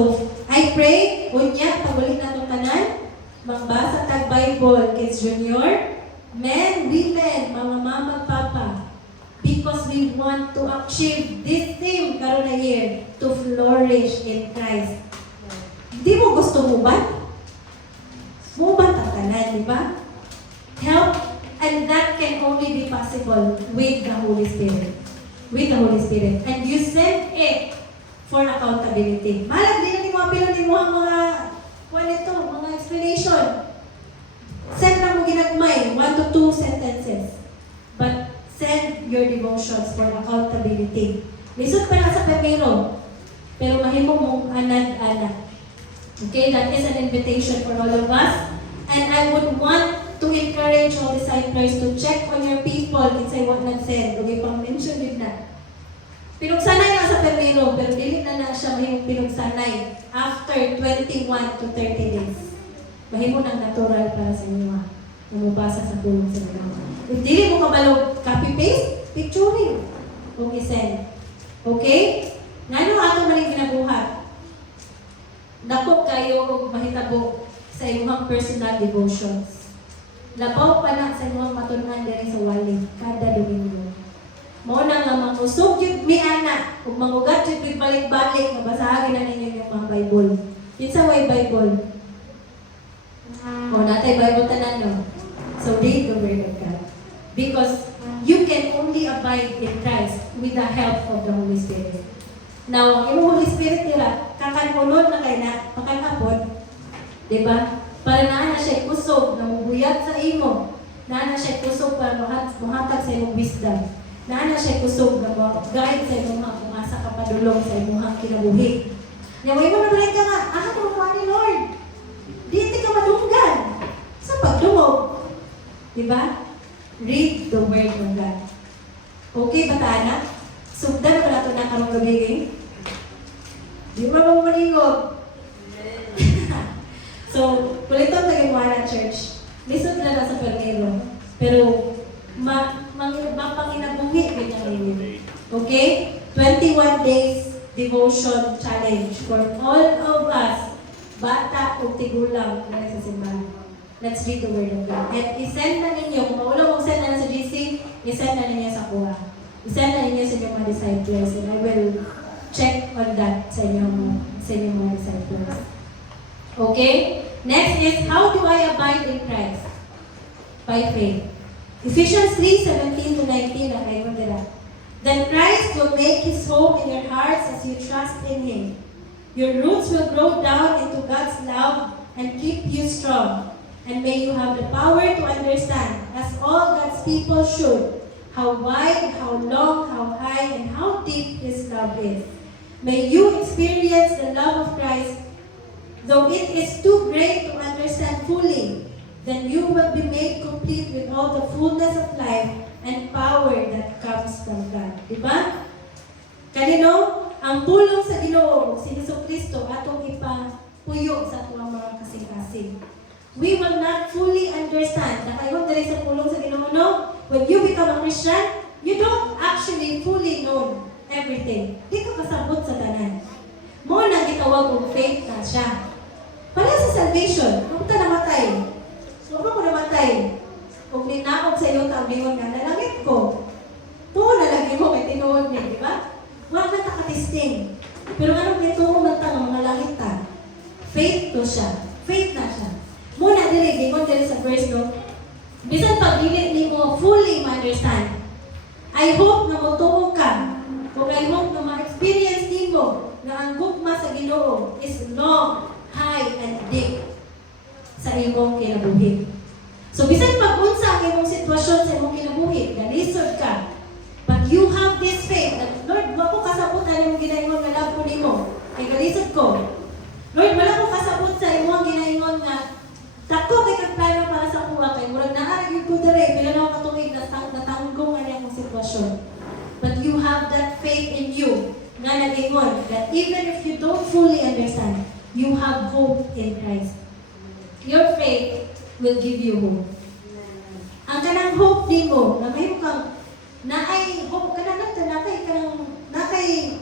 I pray, unya, pagulit na itong tanan, magbasa tag Bible, kids junior, men, women, mga mama, papa, because we want to achieve this theme karon na year, to flourish in Christ. Di mo gusto mo ba? Mo ba tanan, di ba? Help. And that can only be possible with the Holy Spirit. With the Holy Spirit. And you send it for accountability. Malag din natin mga pila ni mga explanation. Send lang mo ginagmay, 1 to 2 sentences. But send your devotions for accountability. Lisod pa na sa pamero, pero mahimo mong anad-anad. Okay, that is an invitation for all of us. And I would want to encourage all disciples to check on your people insay what nag-send. Huwag ipang mention din na. Pinugsanay na sa permiro, pero dili na siya mahimong pinugsanay after 21 to 30 days. Mahimo ng natural para sa inyo na mabasa sa pulong sa mga. If dili mo kabalo copy-paste, picturing. Huwag isend. Okay? Ngano ato maling ginabuhat? Dako kayo og mahitabo sa inyong personal devotions. Labaw pa na sa inyong matunan diri sa wali kada Domingo. Mao na nga mangusog yun mi ana ug mangugat yun balik-balik nga basahagin na ninyo yung mga Bible. Kinsa way Bible? Natay Bible tanan no. So read the Word of God. Because you can only abide in Christ with the help of the Holy Spirit. Now, ang Holy Spirit nila, kakanunod na kayo na, pakanapod, diba? Para na siya kusog na mubuyat sa imo. Na siya kusog para muhatag sa imong wisdom. Na siya kusog na guide sa imong kumasa ka padulong sa imong kinabuhi. Yaway mo na balik ka nga, kumukuha ni Lord. Di ka madunggan. Sa pagdumog. Diba? Read the Word of God. Okay ba ta, anak? Sugdan pa na ito na karong gabi, eh? Di ba mong maningog? So, kulitong naging church. Lisod na lang sa pergero. Pero, mapanginabuhi ganyan ngayon. Okay? 21 days devotion challenge for all of us, bata o tigulang na sa simbahan. Let's read the Word of God. At isend na ninyo, kung maulang mong send na sa GC, isend na ninyo sa kuha. Isend na ninyo sa inyong mga disciples. And I will check on that sa inyong mga disciples. Okay? Next is, how do I abide in Christ? By faith. Ephesians 3:17 to 19, okay, maganda. Then Christ will make His home in your hearts as you trust in Him. Your roots will grow down into God's love and keep you strong. And may you have the power to understand, as all God's people should, how wide, how long, how high, and how deep His love is. May you experience the love of Christ, though it is too great to understand fully. Then you will be made complete with all the fullness of life and power that comes from God. Diba? Kanino, ang pulong sa Ginoo, si Jesucristo, atong ipapuyo sa atong mga kasing-kasing. We will not fully understand. Nakayon dali sa pulong sa Ginoo, no? When you become a Christian, you don't actually fully know everything. Di ka kasabot sa tanan. Mo na gitawag og faith na siya. Para sa salvation, kung ta namatay, so ko namatay, kung ninaog sa iyo taong nga, nalangit ko. Tuho na lagi mo, kay tinuod niya, di ba? Huwag na takatisting. Pero anong nituho man ta ng mga langit ta? Faith to siya. Faith na siya. Muna dili, gingon dili sa verse, no? Bisan pag dili ni mo fully ma-understand, I hope na motuo ka, kung I hope na ma-experience din mo na ang gugma sa Ginoo is long, high, and deep sa imong kinabuhi. So, bisan pag-unsa ang imong sitwasyon sa imong kinabuhi, nalisod ka, but you have this faith that, Lord, wala ko kasabutan imong ginaingon nga love ko nimo, kay galisod ko. Lord, wala ko kasabot sa imong ginaingon nga tako kay kagplano para sa kuha kay murag naarag ko dere bila na katungig natanggong nga akong sitwasyon. But you have that faith in you nga nagingon that even if you don't fully understand, you have hope in Christ. Your faith will give you hope. Ang kanang hope din mo, na may kang naay hope kanang nakay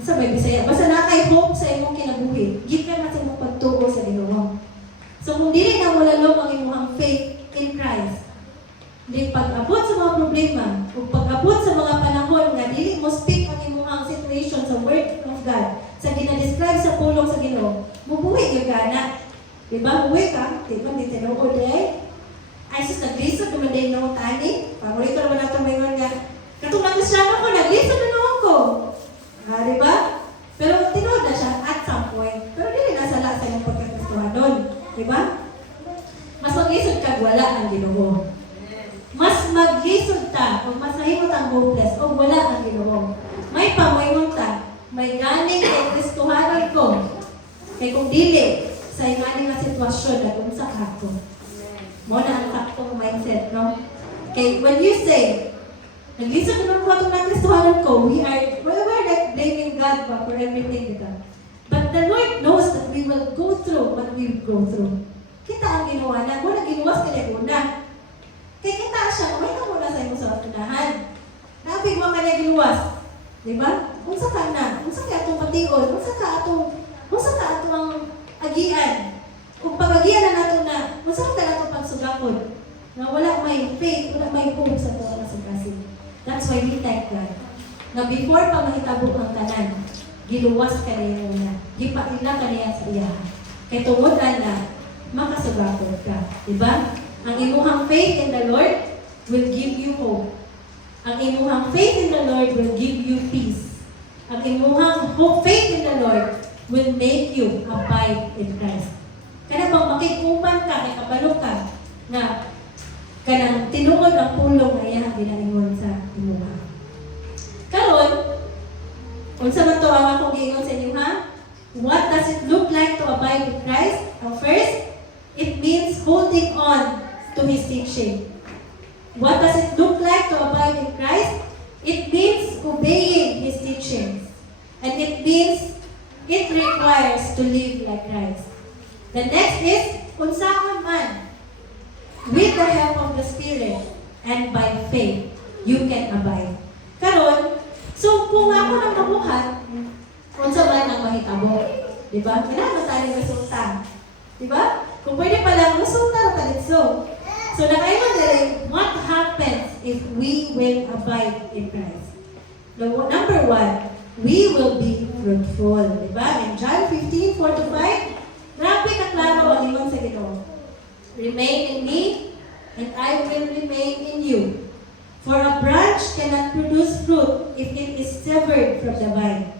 sa may Bisaya, basta nakay hope sa imong kinabuhi, gikan na sa imong pagtuo sa Ginoo. So kung dili na malalong ang imong faith in Christ, di pag-abot sa mga problema, o pag-abot sa mga panahon nga dili mo speak ang imong situation sa Word of God, sa ginadescribe sa pulong sa Ginoo, mubuhi gyud ka na. Diba? Buhay ka, di ba? Di tinuod eh. Ay, sus, naglisod naman din noong tani. Paborito naman natin may nga. Katong natusyan ako, naglisod na noong ko. Ah, diba? Pero tinuod na siya at some point. Pero dili nasala sa iyong pagkakastuhan doon. Diba? Mas maglisod ka, wala ang Ginoo. Mas maglisod ta, o mas nahimot ang hopeless, o wala ang Ginoo. May pamoyong ta, may ganing kay Kristohanan ko. Kay kung dili, sa ingani nga sitwasyon na kung sa kako. Mo na ang saktong mindset, no? Okay, when you say, naglisod naman ko itong nakristohanan ko, we're like blaming God for everything dito. But the Lord knows that we will go through what we go through. Kita ang ginawa na, mo na ginuwas ka na una. Kaya kita siya, may na muna sa iyong sa unahan. Napig mo ka na ginuwas. Diba? Kung sa ka na, kung sa ka atong patiod, kung sa ka atong agian. Kung pag-agian na nato na, masarap na nato pagsugakod. Na wala may faith, wala may hope sa tuwa na sugasi. That's why we thank God. Na before pa mahitabo ang tanan, giluwas ka niya muna. Gipaila ka niya sa iya. Kaya tungod na, makasugakod ka. Diba? Ang imuhang faith in the Lord will give you hope. Ang imuhang faith in the Lord will give you peace. Ang imuhang faith in the Lord will make you abide in Christ. Kana bang makikuman ka, kay kabalo ka, nga kanang tinuod ang pulong nga iyang ginaingon sa imuha. Karon, unsa man to ang akong giingon sa inyo ha? What does it look like to abide in Christ? First, it means holding on to His teaching. What does it look like to abide in Christ? It means obeying His teachings. And it means it requires to live like Christ. The next is, unsaon man, with the help of the Spirit and by faith, you can abide. Karon, so kung ako nang mabuhat, unsa man ang mahitabo? Diba? Kailangan tayo resulta. Diba? Kung pwede pala, resulta na talitso. So, nakaingon din, what happens if we will abide in Christ? Number one, we will be fruitful. Diba? In John 15:4-5, grabe kaklaro ang ingon sa Ginoo. Remain in me, and I will remain in you. For a branch cannot produce fruit if it is severed from the vine.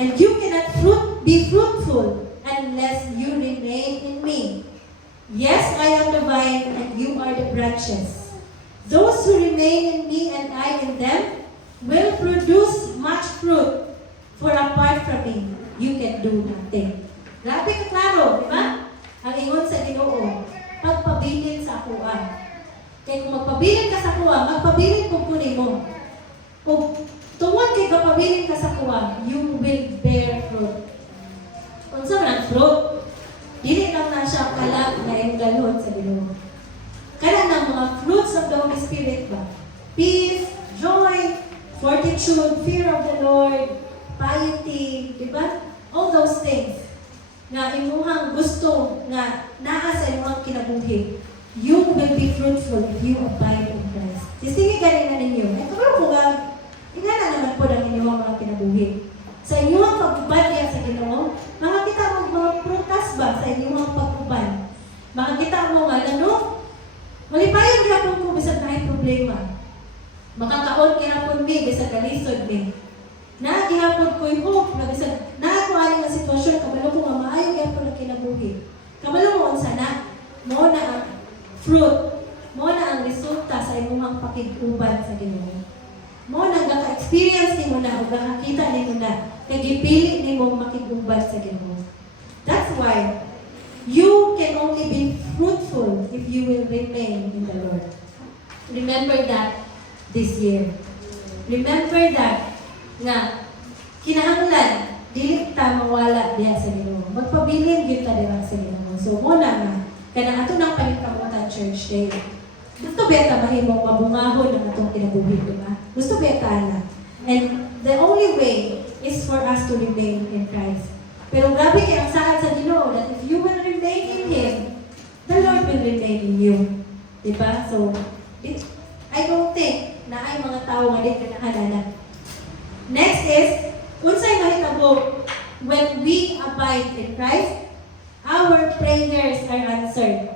And you cannot be fruitful unless you remain in me. Yes, I am the vine, and you are the branches. Those who remain in me and I in them will produce much fruit. For apart from me, you can do nothing. Grabe ka klaro, di ba? Ang ingon sa Ginoo, pagpabilin sa akuan. Kaya kung magpabilin ka sa akuan, magpabilin kung kunin mo. Kung tungod kay kapabilin ka sa akuan, you will bear fruit. Kung saan ang fruit, dili lang na siya kalag na yung galon sa Ginoo. Kaya ng mga fruits of the Holy Spirit ba? Peace, joy, fortitude, fear of the Lord, piety, di ba? All those things na imuhang gusto na naa sa imuhang kinabuhi, you will be fruitful if you abide in Christ. Sisingin galing na ninyo. Ito pero kung ingana naman po ang inyong mga kinabuhi. Sa inyong pag-ubad niya sa Ginoo, makakita mo mga prutas ba sa inyong pag-ubad? Makakita mo nga, ano? Malipayan gapon ko bisag na problema. Makakaon gihapon mi bisag kalisod mi. Na gihapon ko yung hope na bisag na ako ani nga sitwasyon kabalo ko nga maayo gyapon ang kinabuhi. Kabalo mo unsa na mo na ang fruit, mo na ang resulta sa imong pakig-uban sa Ginoo. Mo na gaka-experience nimo na o gakakita nimo na kay gipili nimo makig-uban sa Ginoo. That's why you can only be fruitful if you will remain in the Lord. Remember that this year. Remember that nga kinahanglan dili ta mawala diha sa Ginoo. Magpabilin gyud ta diha sa Ginoo. So muna na kana ato nang paningkamutan church day. Gusto beta mahimong mabungahon ang atong kinabuhi, di ba? Gusto beta na. And the only way is for us to remain in Christ. Pero grabe kay ang saad sa Ginoo that if you will remain in Him, the Lord will remain in you. Di ba? So, I don't think na ay mga tao nga di kanahanan. Next is, unsay mahitabo when we abide in Christ, our prayers are answered.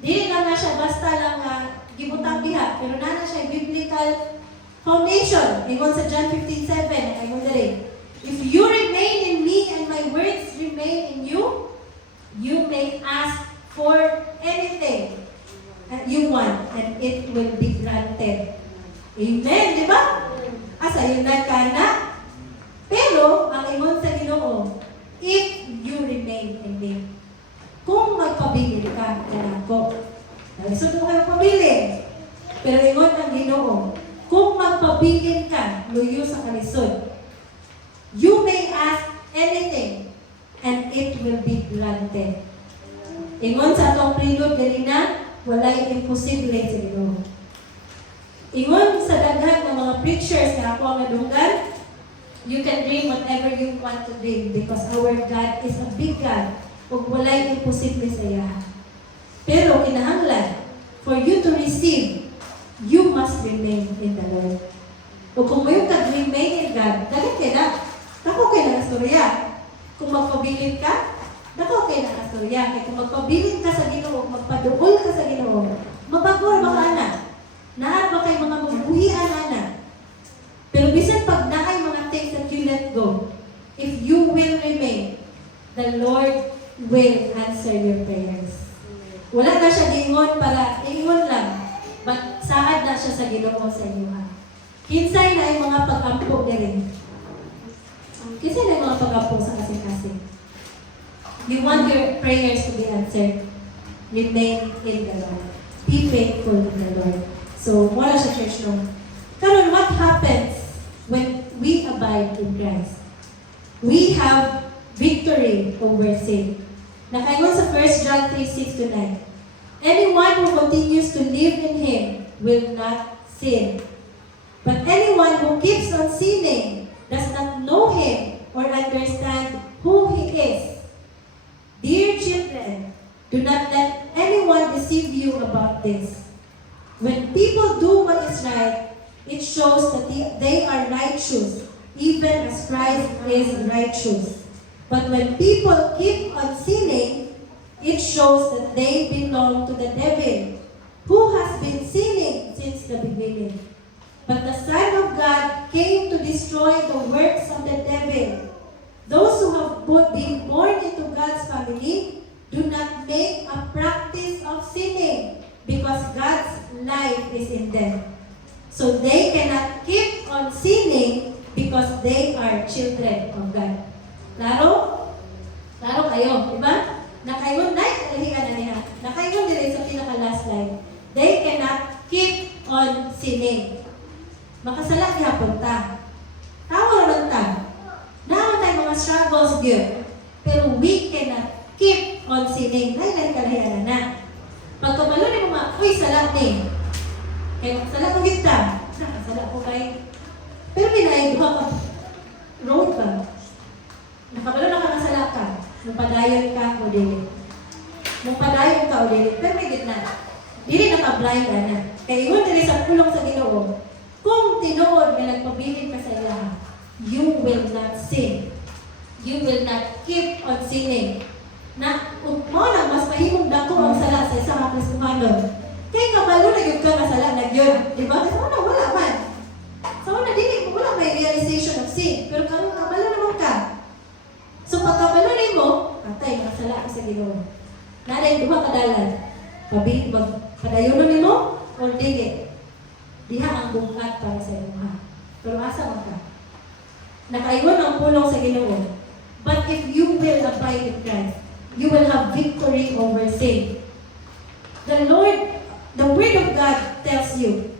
Dili lang na siya basta lang gibutang diha, pero na siya biblical foundation. Ingon sa John 15:7, ay mo diri. If you remain in me and my words remain in you, you may ask for anything that you want and it will be granted. Amen, di ba? Asa yun na ka na? Pero, ang ingon sa Ginoo, if you remain in me, kung magpabilin ka, yan ako. So, kung magpabilin, pero ingon ang Ginoo, kung magpabilin ka, luyo sa kalisod, you may ask anything, and it will be granted. Ingon sa atong prelude ganina, walay imposible sa Ginoo. Ingon sa daghan ng mga preachers na ako ang nadunggan, you can dream whatever you want to dream because our God is a big God ug walay imposible sa iya. Pero kinahanglan, for you to receive, you must remain in the Lord. Ug kung mayo ka remain in God, dagat kay na. Dako kay na istorya. Kung magpabilin ka, dako kay na istorya. Kay kung magpabilin ka sa Ginoo, magpaduol ka sa Ginoo, mabagor ba ka na? Naa ba kay mga magbuhian ana? Pero bisan pag naay mga things that you let go, if you will remain, the Lord will answer your prayers. Wala na siya gingon para ingon lang, but saad na siya sa Ginoo sa inyo. Kinsay na ay mga pag-ampo diri. Kinsay na ay mga pag-ampo sa kasing-kasing. You want your prayers to be answered. Remain in the Lord. Be faithful in the Lord. So, wala siya church no. Karon, what happens when we abide in Christ? We have victory over sin. Nakaingon sa 1 John 3:6-9. Anyone who continues to live in Him will not sin. But anyone who keeps on sinning does not know Him or understand who He is. Dear children, do not let anyone deceive you about this. When people do what is right, it shows that they are righteous, even as Christ is righteous. But when people keep on sinning, it shows that they belong to the devil, who has been sinning since the beginning. But the Son of God came to destroy the works of the devil. Those who have been born into God's family do not make a practice of sinning because God's life is in them. So they cannot keep on sinning because they are children of God. Klaro? Klaro kayo, di ba? Nakayon na, kalahian na niya. Nakayon din sa pinaka-last line. They cannot keep on sinning. Makasala gihapon ta. Tawa naman ta. Naman tayo mga struggles gyud. Pero we cannot keep on sinning. Lain-lain kalahian na. Pagkabalo ni mga, uy, salat ni. Kaya salat mo kita. Salat ko kay. Pero minay, duha ka. Road ba? Nakabalo na ka nasala ka. Nung padayon ka o dili. Nung padayon ka o dili. Pero may gitna. Dili naka-blind ka na. Kaya iwan dili sa pulong sa Ginoo. Kung tinuod nga nagpabilin ka sa ilaha, you will not sin. You will not keep on sinning. Na, mo na, mas mahimong dako ang sala sa isang Kristohanon. Kaya kabalo na yun ka na sala na yun. Diba? Kasi wala man. So, dili mo, wala may realization of sin. Pero kung kabalo naman ka. So, pagkabalo na mo, atay, masala ka sa Ginoo. Naday, duha kadalan. Padayon ni mo, o dili. Diha ang bungkat para sa iyo, ha? Pero asa man ka? Nakaiwan ang pulong sa Ginoo. But if you will abide in Christ, you will have victory over sin. The Word of God tells you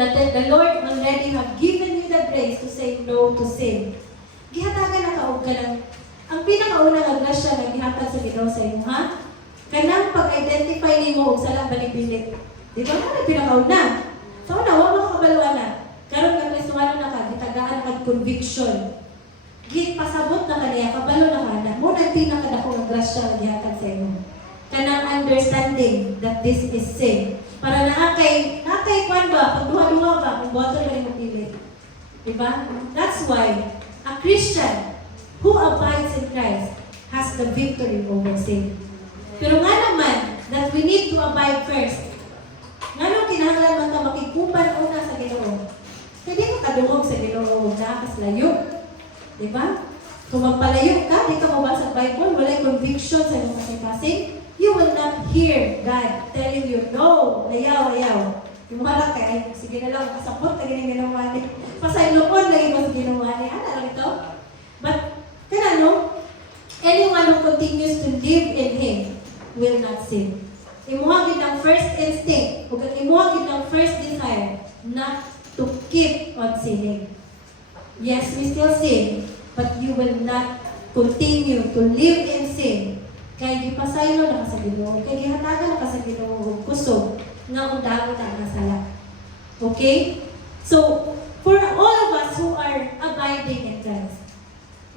that the Lord already have given you the grace to say no to sin. Gihatagan na kaog ka lang. Ang pinakaunang ang grasya na gihatag sa Ginoo sa iyo, ha? Kanang pag-identify ni mo sa lang balibilit. Di ba na pinakauna? So na, huwag mo kabaluan na. Karoon ka Kristohanon na ka, gitagaan na conviction. Pasabot na ka niya, kabalo na ka na. Muna pinakadako ang grasya na gihatag sa iyo. Kanang understanding that this is sin. Para nakay kwan ba, pag duha-duha ba, kung buhaton na rin mapili. Diba? That's why a Christian who abides in Christ has the victory over sin. Pero nga naman, that we need to abide first. Nga nung kinahanglan man ka makikupan una sa Ginoo. Kaya di ka kadungog sa Ginoo, nakakaslayo. Diba? Kung magpalayo ka, di ka mabasa sa Bible, walay conviction sa iyong kasing-kasing, you will not hear God telling you, no, ayaw. Yung mahala kaya, sige na lang, kasapot na ganyan ginawa ni. Pasaylokon na yung ginawa ni. Ano lang ito? But, kanano, anyone who continues to live in Him will not sin. Imuhagin ang first instinct, o imuhagin ang first desire, not to keep on sinning. Yes, we still sin, but you will not continue to live in sin. Kaya gipasaylo na ka sa Ginoo, kaya gihatagan na ka sa Ginoo, kusog, nga undagot ang nasala. Okay? So, for all of us who are abiding in Christ,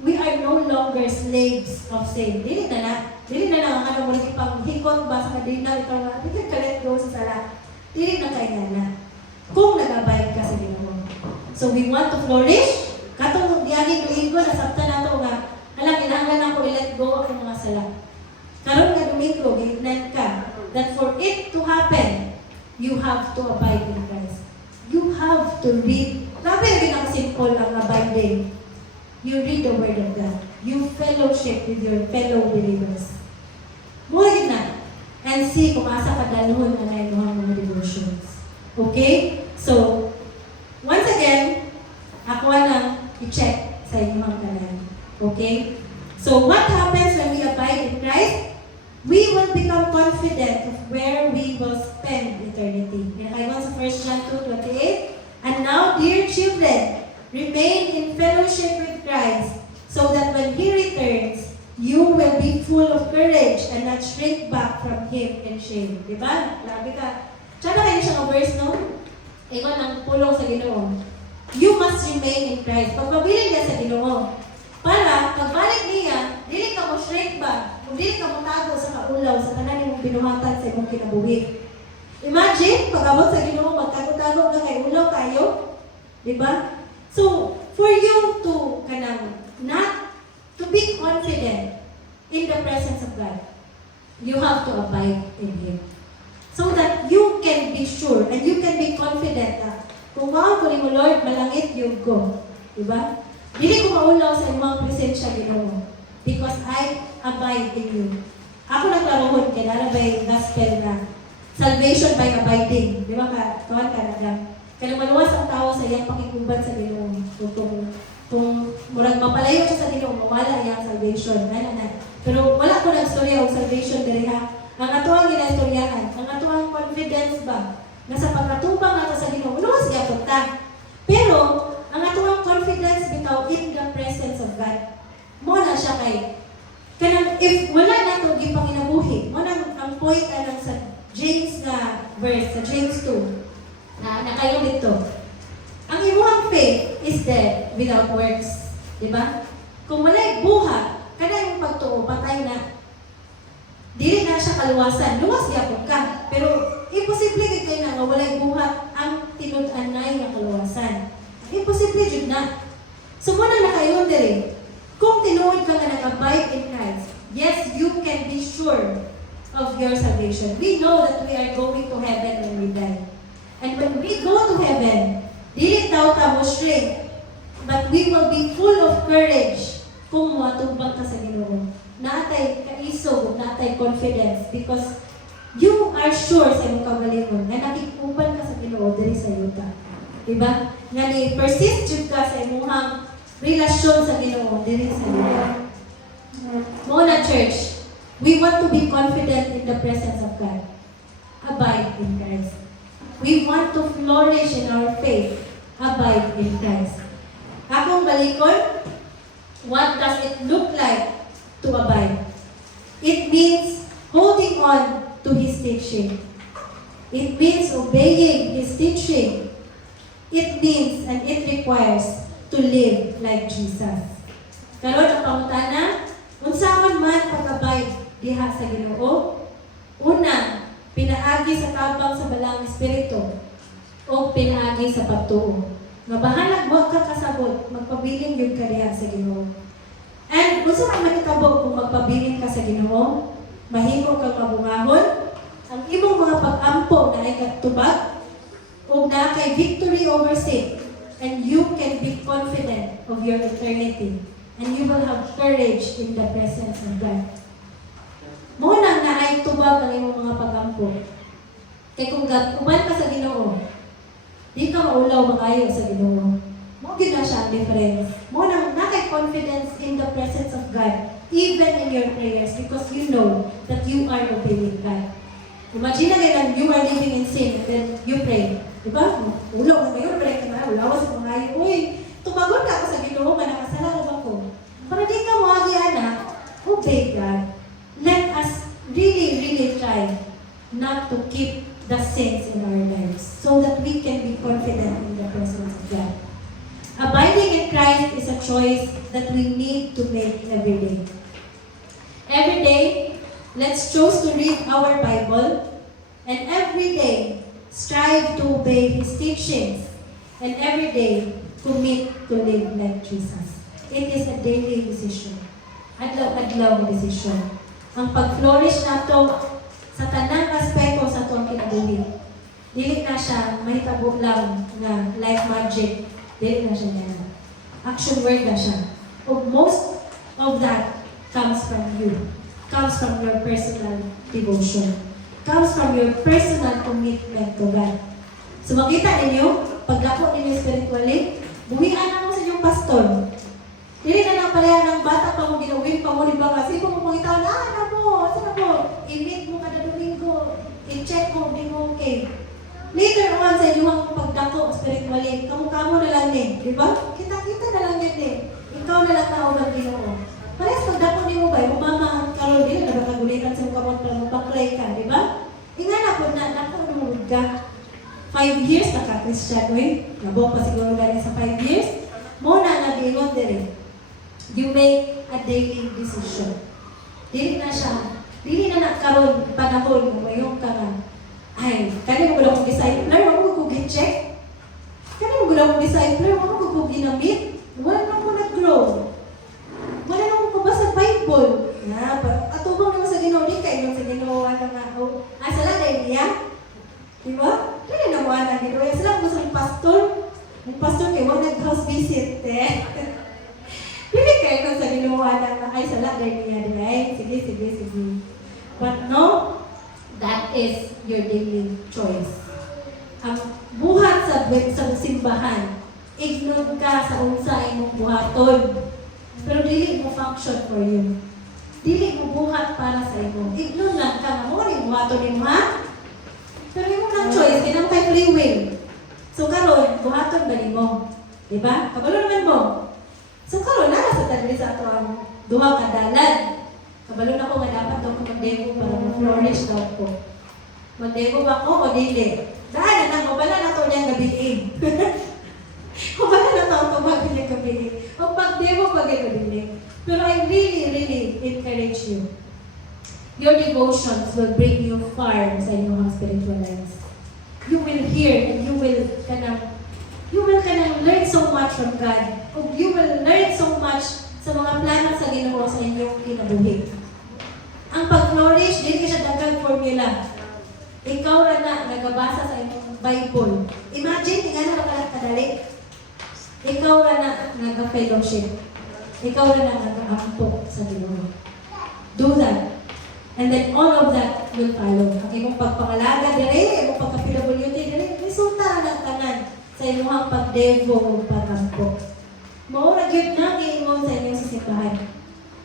we are no longer slaves of sin. Dili na lang ang ano mo rin pang hikot ba sa kadina, ikaw nga, hindi ka let go sa sala. Dili na kaya na. Kung nag-abide ka sa Ginoo. So, we want to flourish. Katong diagin Domingo, nasabta na ito nga, alam, kinahanglan ako i-let go ang mga sala. Karon nga Domingo, gignan ka, that for it to happen, you have to abide in Christ. You have to read. Grabe rin ang simple ang abiding. You read the Word of God. You fellowship with your fellow believers. Muli na. And see kung asa kadalhon na nainuhang mga devotions. Okay? So, once again, ako na i-check sa inyong tanan. Okay? So, what happens when we abide in Christ? We will become confident of where we will spend eternity. Pinakaiwan sa 1 2:28. And now, dear children, remain in fellowship with Christ, so that when He returns, you will be full of courage and not shrink back from Him in shame. Diba? Grabe ka. Tsaka kayo siya ang verse, no? Ikaw ng pulong sa Ginoo. You must remain in Christ. Pagpabiling ka sa Ginoo. Para, pagbalik niya, dili ka mo shrink back. Kung dili ka mo tago sa kaulaw, sa kanan mong binuhatan sa imong kinabuhi. Imagine, pag-abot sa Ginoo, magtago-tago ka kay ulaw tayo. Diba? So, for you to, not to be confident in the presence of God, you have to abide in Him. So that you can be sure and you can be confident na kung mao ko ni mo Lord, malangit yung ko. Diba? Dili ko maulaw sa imong presensya Ginoo because I abide in you. Ako naglaruhon kay nara by gospel na salvation by abiding. Di ba ka? Tuwan ka na lang. Kaya maluwas ang tao sa iyang pakikuban sa Ginoo. Kung murag mapalayo siya sa Ginoo, mawala iyang salvation. Pero wala ko nagstorya o salvation diri ha. Ang atuang ginastoryahan, ang atuang confidence ba, na sa pagkatubang nato sa Ginoo, luwas siya punta. Pero, ang atuang confidence bitaw in the presence of God. Mo na siya kay, kanang if wala nato gipanginabuhi, mo nang ang point anang sa James na verse, sa James 2, na kayo dito. Ang imuhang faith is dead without works. Diba? Kung wala'y buha, kada yung pagtuo, patay na. Dili na siya kaluwasan. Luwas niya po ka. Pero, imposible kayo na nga wala'y buhat ang tinud-anay na kaluwasan. Imposible yun na. So, muna na kayo dili. Kung tinuod ka nga nag-abide in Christ, yes, you can be sure of your salvation. We know that we are going to heaven when we die. And when we go to heaven, dili daw ta mo shrink, but we will be full of courage kung matubang ka sa Ginoo. Natay kaisog, natay confidence because you are sure sa imong kamalingon na nakikupan ka sa Ginoo diri sa yuta. Diba? Nga ni persist jud ka sa imong relasyon sa Ginoo diri sa yuta. Mo na church, we want to be confident in the presence of God. Abide in Christ. We want to flourish in our faith. Abide in Christ. Akong balikon, what does it look like to abide? It means holding on to His teaching. It means obeying His teaching. It means and it requires to live like Jesus. Karon ang pangutana, unsaon man pag-abide diha sa Ginoo? Una, pinaagi sa tabang sa balang espiritu o pinaagi sa pagtuo. Nga bahalag mo ka kasabot, magpabiling yun ka diha sa Ginoo. And kung saan makitabo kung magpabiling ka sa Ginoo, mahimo kang mabungahon, ang imong mga pag-ampo na ay katubag, o na kay victory over sin, and you can be confident of your eternity, and you will have courage in the presence of God. Muna na ay tubag ang imong mga pag-ampo. Kaya kung uban ka sa Ginoo, di ka maulaw magayo sa Ginoo. Mo gid na siya ang difference. Mo na kay confidence in the presence of God, even in your prayers, because you know that you are obeying God. Imagine na lang you are living in sin, and then you pray. Diba? Ulaw na ngayon, balik na, ulaw sa mga uy, tumagon na ako sa Ginoo, manakasala na ba ko? Para di ka mawagi, anak, obey God. Let us really try not to keep the sins in our lives so that we can be confident in the presence of God. Abiding in Christ is a choice that we need to make every day. Every day, let's choose to read our Bible, and every day, strive to obey His teachings, and every day, commit to live like Jesus. It is a daily decision. Adlaw-adlaw na decision. Ang pag-flourish nato sa tanang aspekto sa atong kinabuhi. Dili na siya mahitabo lang na life magic. Dili na siya yan. Action word na siya. Most of that comes from you. Comes from your personal devotion. Comes from your personal commitment to God. So makita ninyo, pagdako ninyo spiritually, buhian na mo sa inyong pastor. Dili na lang pala ng bata pa mo ginawin pa mo, di ba? Kasi kung mo pangitaw na, ano mo, saan mo? I-meet mo kada Domingo, i-check mo, di mo okay. Later on sa inyong spiritually, kamukha na lang din, di ba? Kita-kita na lang yan din. Ikaw na lang tao ng Ginoo. Parehas pagdapon ni mo ba, umama karon din, nagkakagulitan sa mukha mo para magpaklay ka, di ba? Ingana po na, nakunod ka. 5 years naka-Christian, nabok pa siguro galing sa 5 years. Muna nag-ingon din. You make a daily decision. Dili na siya. Dili na nagkaroon panahon mo ngayong ka nga. Ay, kani mo gula kong discipler, wala mo kong check. Kani mo gula kong discipler, wala mo kong ginamit. Wala na mo nag-grow. Wala na mo kabasa Bible. Na, atubang naman sa Ginoo, di kayo sa Ginoo, ano nga, sala dahil niya. Diba? Kaya na mo na Ginoo. Sala mo sa pastor. Yung pastor kayo, wala nag-house visit, Pili kayo sa Ginoo, ay sala dahil niya, di ba? Sige. But no, that is your daily choice. Ang buhat sa simbahan, ignore ka sa unsa imong buhaton. Pero dili mo function for you. Dili mo buhat para sa imo. Ignore lang ka mo ni buhaton nimo ha. Pero imo lang choice, kinang kay free will. So karon buhaton ba nimo? Di ba? Kabalo naman mo. So karon na sa tagli sa ato ang duha ka dalan. Kabalo na ko nga dapat daw ko mag-demo para ma-flourish daw ko. Mag-demo ba ko o dili? Dahil na mabala na to niyang gabiin. Mabala na to ang tumag niyang gabiin. O pag-demo pag-gabiin. Pero I really encourage you. Your devotions will bring you far sa inyong spiritual lives. You will hear and you will learn so much from God. You will learn so much sa mga plano sa Ginoo sa inyong kinabuhi. Ang pag-flourish, dili siya daghang formula. Ikaw na nagabasa sa inyong Bible. Imagine, nga na kadali. Ikaw na nag-fellowship. Ikaw na nag-aampo sa Ginoo. Do that. And then all of that will follow. Ang imong pagpangalaga diri, imong pagka-PWT diri, resulta ng tanan sa imong pag-devo o pag-ampo. Mao ra gyud na giingon sa inyong simbahan.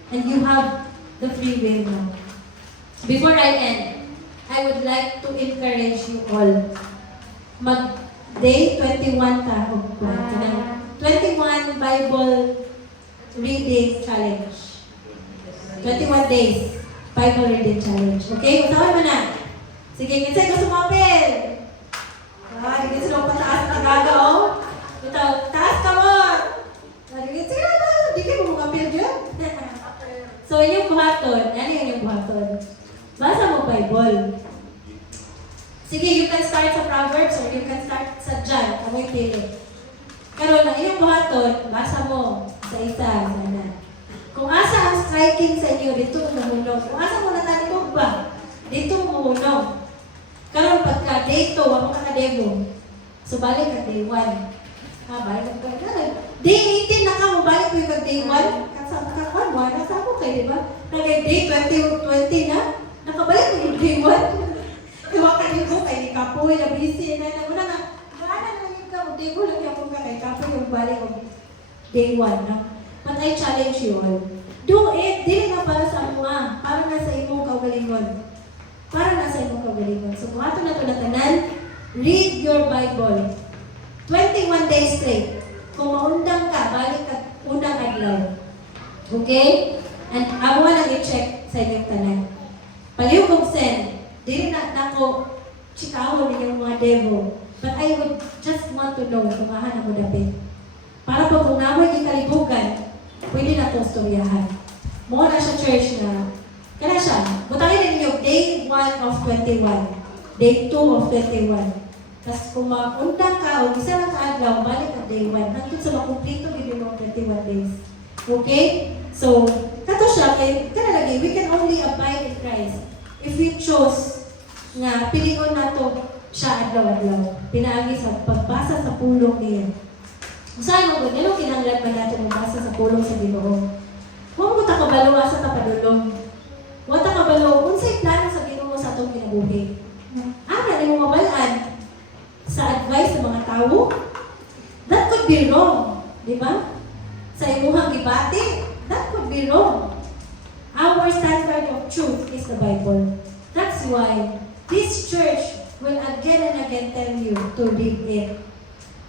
And you have the free will now. Before I end, I would like to encourage you all. Mag-day 21 ta og 21 Bible reading challenge. 21 days Bible reading challenge. Okay? Usahay mo na. Sige, kinsay ko sumapil. Hindi sila pataas na gaga, oh. Ito, taas ka mo. Sige na, di kayo mumapil dyan. So, inyong buhaton. Ano yung inyong buhaton? Basa mo Bible. Sige, you can start sa Proverbs or you can start sa John. Kamoy pili. Karon ang inyong buhaton, basa mo sa isa. Sana. Kung asa ang striking sa inyo, dito umunog. Kung asa mo natanitog ba, dito umunog. Karon pagka day 2, wala ka na-demo. So, balik ka day 1. Balik ka na. Day 18 na ka mo, balik ko yung day 1. Kakakwan, nasa ako kayo, di ba? Day 20 na, nakabalik ko yung day 1. Kaya ka din ko, kay Kapoy, na busy, na una nga, gaana na lang yung ka, day 1 lang yung ka, kay Kapoy yung balik ko day 1, no? But I challenge you all. Do it. Dili na para sa mga. Para na sa imong kaugalingon. Para na sa imong kaugalingon. So, kung ato na ito na tanan, read your Bible. 21 days straight. Kung maundang ka, balik ka unang adlaw. Okay? And I wanna i-check sa inyong tanan. Paliw kong send, dili na ako chikahon ninyong mga devil. But I would just want to know kung ahan mo dapit. Para pag kung namoy ikalibugan, pwede na itong storyahan. Muna na siya church na, kaya siya, butangin na ninyo, day 1 of 21, day 2 of 21. Tapos kung maundang ka, o isa lang kaadlaw, balik ang day 1. Hanggang sa makumplito, bibig mo 21 days. Okay? So, kato siya, kaya lagi, we can only abide in Christ if we chose nga, pilingon na to siya adlaw-adlaw. Pinaagi sa pagbasa sa pulong niya. Saan mo ba? Ganun kinanglan ba natin magbasa sa pulong sa Ginoo? Huwag mo takabalo sa tapadulong. Huwag takabalo, unsay plano sa Ginoo sa atong kinabuhi. Ana, di mo mabalaan sa advice ng mga tao? That could be wrong. Di ba? Sa imuhang gibati, that could be wrong. Our standard of truth is the Bible. That's why this church will again and again tell you to read it.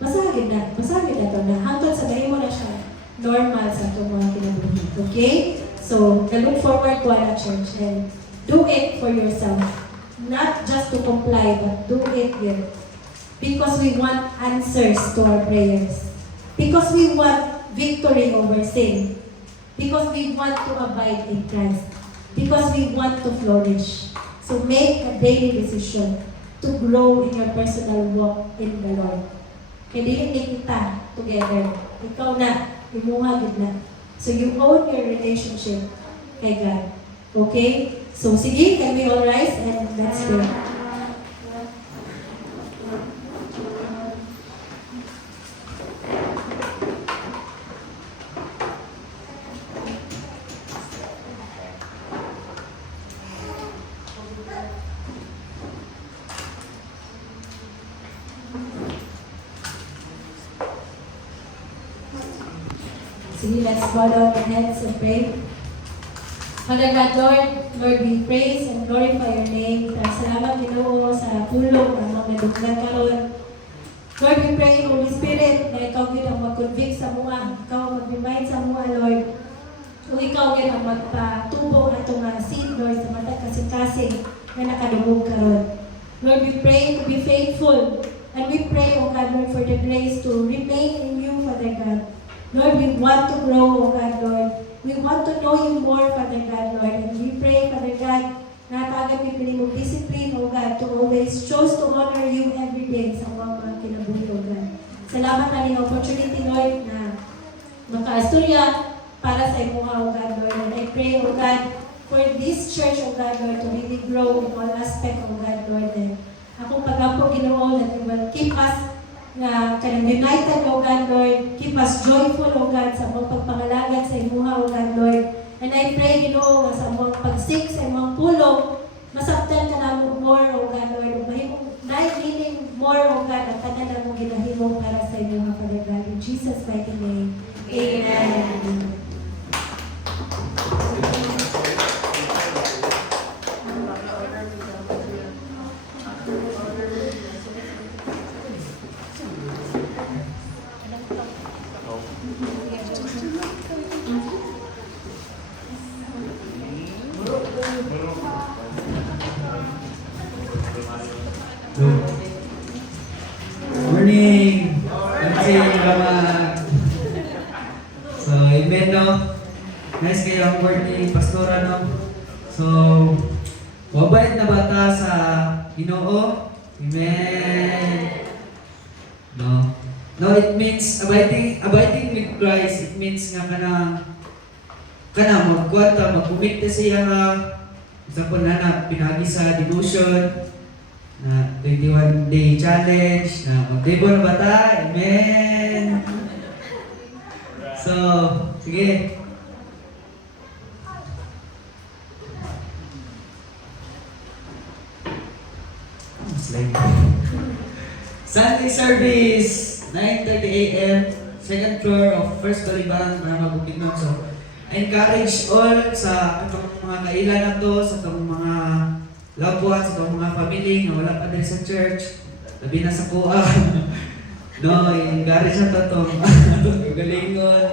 Mas gid na, masabi na to na hangtod sa mahimo na siya normal sa itong mga kinabuhi. Okay? So, look forward to our church and do it for yourself. Not just to comply, but do it with. Because we want answers to our prayers. Because we want victory over sin. Because we want to abide in Christ. Because we want to flourish. So make a daily decision to grow in your personal walk in the Lord. Kaya dili kita together. Ikaw na, imuha gid na. So you own your relationship kay God. Okay? So sige, can we all rise and let's pray. Sige, let's bow down our heads and pray. Father God, Lord, we praise and glorify your name. Salamat Ginoo sa pulong ng mga naduglan karon. Lord, we pray, Holy Spirit, na ikaw gid ang mag-convict sa mga, ikaw ang mag-remind sa mga, Lord. Kung ikaw gid ang magpatubo atong seed, Lord, sa matag kasing-kasing na nakadungog karon. Lord, we pray to be faithful. And we pray, O God, Lord, for the grace to remain in you, Father God. Lord, we want to grow, O God, Lord. We want to know you more, Father God, Lord. And we pray, Father God, na tagad may pinimong discipline, O God, to always choose to honor you every day sa mga kinabuhi, O God. Salamat na rin opportunity, Lord, na makaasturya para sa imuha, O God, Lord. And I pray, O God, for this church, O God, Lord, to really grow in all aspects, O God, Lord. And akong pag-apo, Ginoo, that you will keep us na kanang united, O God, Lord. Keep us joyful, O God, sa mga pagpangalagad sa imuha, O God, Lord. And I pray, Ginoo, sa mga pagsik, sa mga pulong, masabtan ka namin more, O God, Lord. Mahimong meaning more, O God, ang tanan na mong ginahimo para sa imuha, Father God. In Jesus' mighty name. Amen. Morning! Kasi mga so, amen, no? Nice kayo ang word ni Pastora, no? So, mabait na bata sa Ginoo. Amen! No? No, it means abiding with Christ. It means nga magkwanta, magkumita siya sa na pinagi sa devotion na 21-day challenge na mag-debo na bata. Amen! So, sige. Slide. Sunday service, 9:30 a.m., second floor of First Baliban, para Bukidnon. So, I encourage all sa itong mga kailan na to, sa itong mga loved ones, sa itong mga family na wala pa din sa church, labi na sa kuha. No, i-encourage na itong galingon.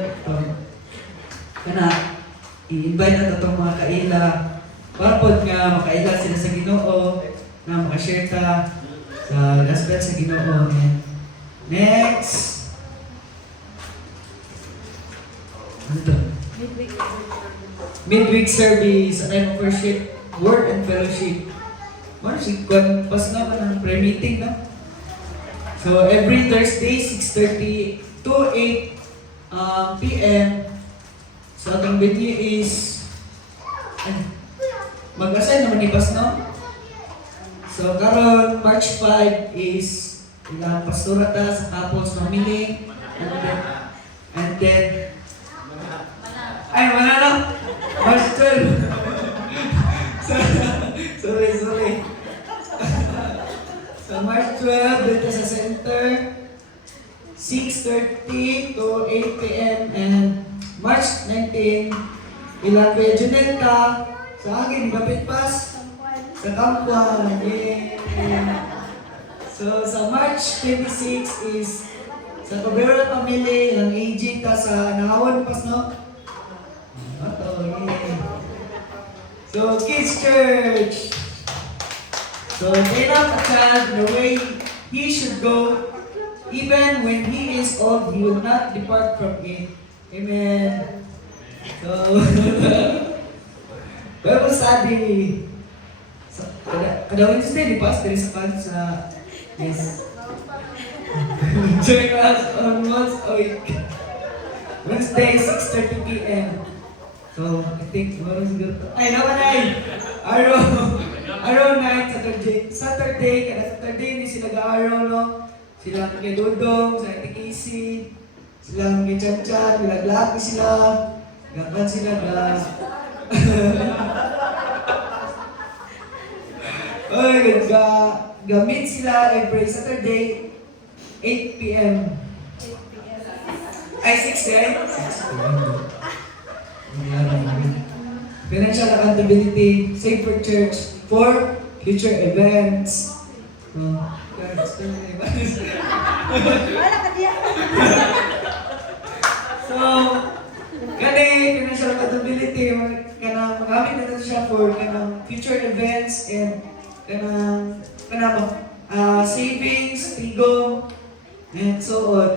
Kana, i-invite na itong mga kaila. Para po nga makaila sila sa Ginoo, na makashare ka sa gospel sa Ginoo. Next! Ano ito? Midweek service, a time of worship, word and fellowship. Worship, pas naman ang prayer meeting, no? So, every Thursday, 6:30 to 8 p.m. So, ating venue is mag-assign naman ni Pas, no? So, karon March 5 is ilang pastora ta sa couples family. And then ay, wala lang. March 12. sorry. So, March 12, dito sa center. 6:30 to 8 p.m. And March 19, ilang kaya Juneta. Sa akin, Gapit Pas. Sa Kampuan. Yay! So, sa March 26 is Sa Cabrera family, ang AG ta sa Nahawan pas no? Ato, yeah. So, Kids Church. So, train up a child the way he should go. Even when he is old, he will not depart from it. Amen. So, Bible study. So, kada Wednesday, di ba? Dari sa yes. Join us on once a week. Wednesday, 6:30 p.m. So, I think, tomorrow siguro. Ay, naman ay! Araw night, Saturday, kada Saturday, hindi sila ga-araw, no? Sila kay Dodong, sa TKC, sila kay Chan-Chan, nilaglaag sila, gapan sila ga... Oy, gamit sila every Saturday, 8 p.m. Ay, 6 eh? 6 p.m. Financial accountability, safe for church, for future events. Wala ka diya. So, kani financial accountability, magamit na natin siya for kanang future events and kanang savings, tigo, and so on.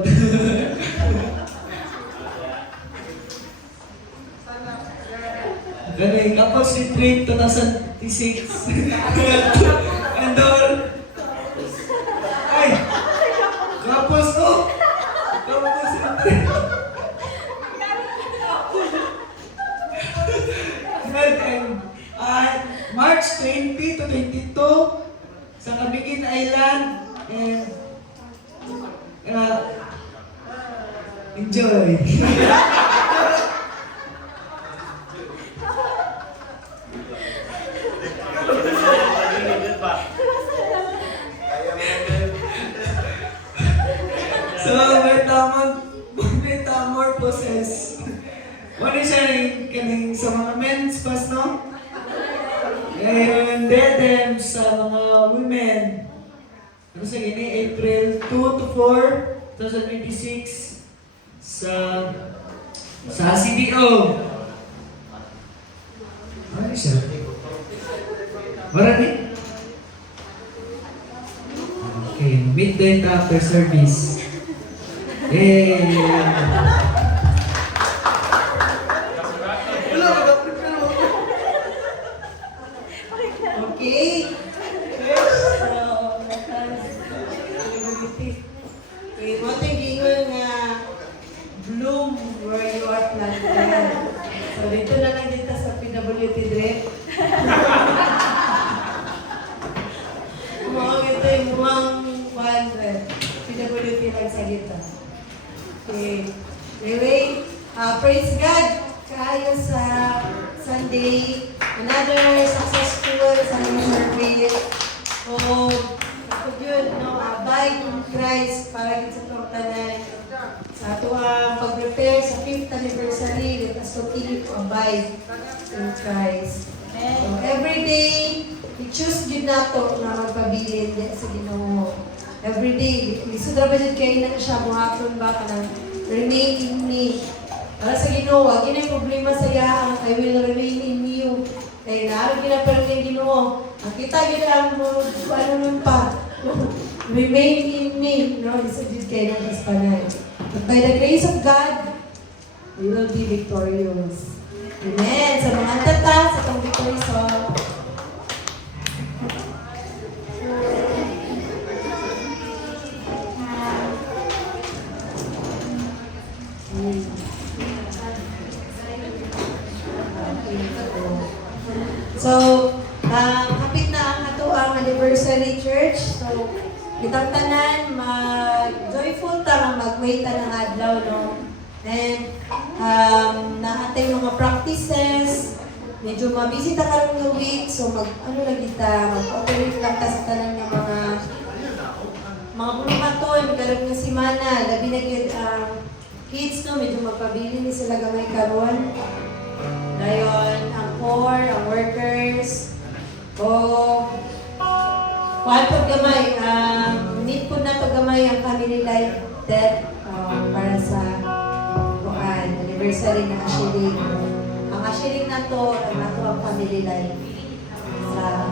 Kani Couples Retreat 2026. And all. Ay! Couples ko! Couples Retreat. And March 20 to 22 sa Camiguin Island and enjoy. So, metamorphosis. Ano siya kaning sa mga men's pas, no? And then sa mga women. Ano sa gini? April 2 to 4, 2026 sa CDO. Ano siya? Marami? Okay, midnight after service. Okay. Okay, mo tayong gingon nga bloom where you are planted. So, dito na lang dito sa PWT Direct. Mga ito yung buwang 100. PWT lang sa gito. Okay. Anyway, praise God. Kayo sa Sunday. Another successful Sunday service. So, ako yun, no, abide in Christ para sa itong tanan. Sa ato ang pag-prepare sa 5th anniversary, let us continue to abide in Christ. So, every day, we choose yun na to na magpabilin sa Ginoo. Every day, lisod ba dyan kayo na siya, buhaton ba ka ng remain in me. Para sa Ginoo, wag yun ang problema sa iya, I will remain in you. Kaya naarag yun ang parang kay Ginoo. Ang kita yun ang ano nun pa. Remain in me. No, lisod yun kayo ng Espanay. But by the grace of God, we will be victorious. Amen. Sa mga tata, sa itong victory song. So, kapit na ang ato ang anniversary church. So, kitang tanan, joyful ta nga mag-wait ng adlaw, no? And, naatay mga practices, medyo mabisi ta karon nga week, so lagi ta, mag-operate lang ta sa tanan ng mga pulumaton, karon nga simana, labi na gyud kids, no? Medyo magpabili ni sila gamay karon. Dayon, ang core, ang workers, kuhaan po gamay, need po na to gamay ang family life that anniversary ng Ashiring. Ang Ashiring na to, ang ato ang family life. Sa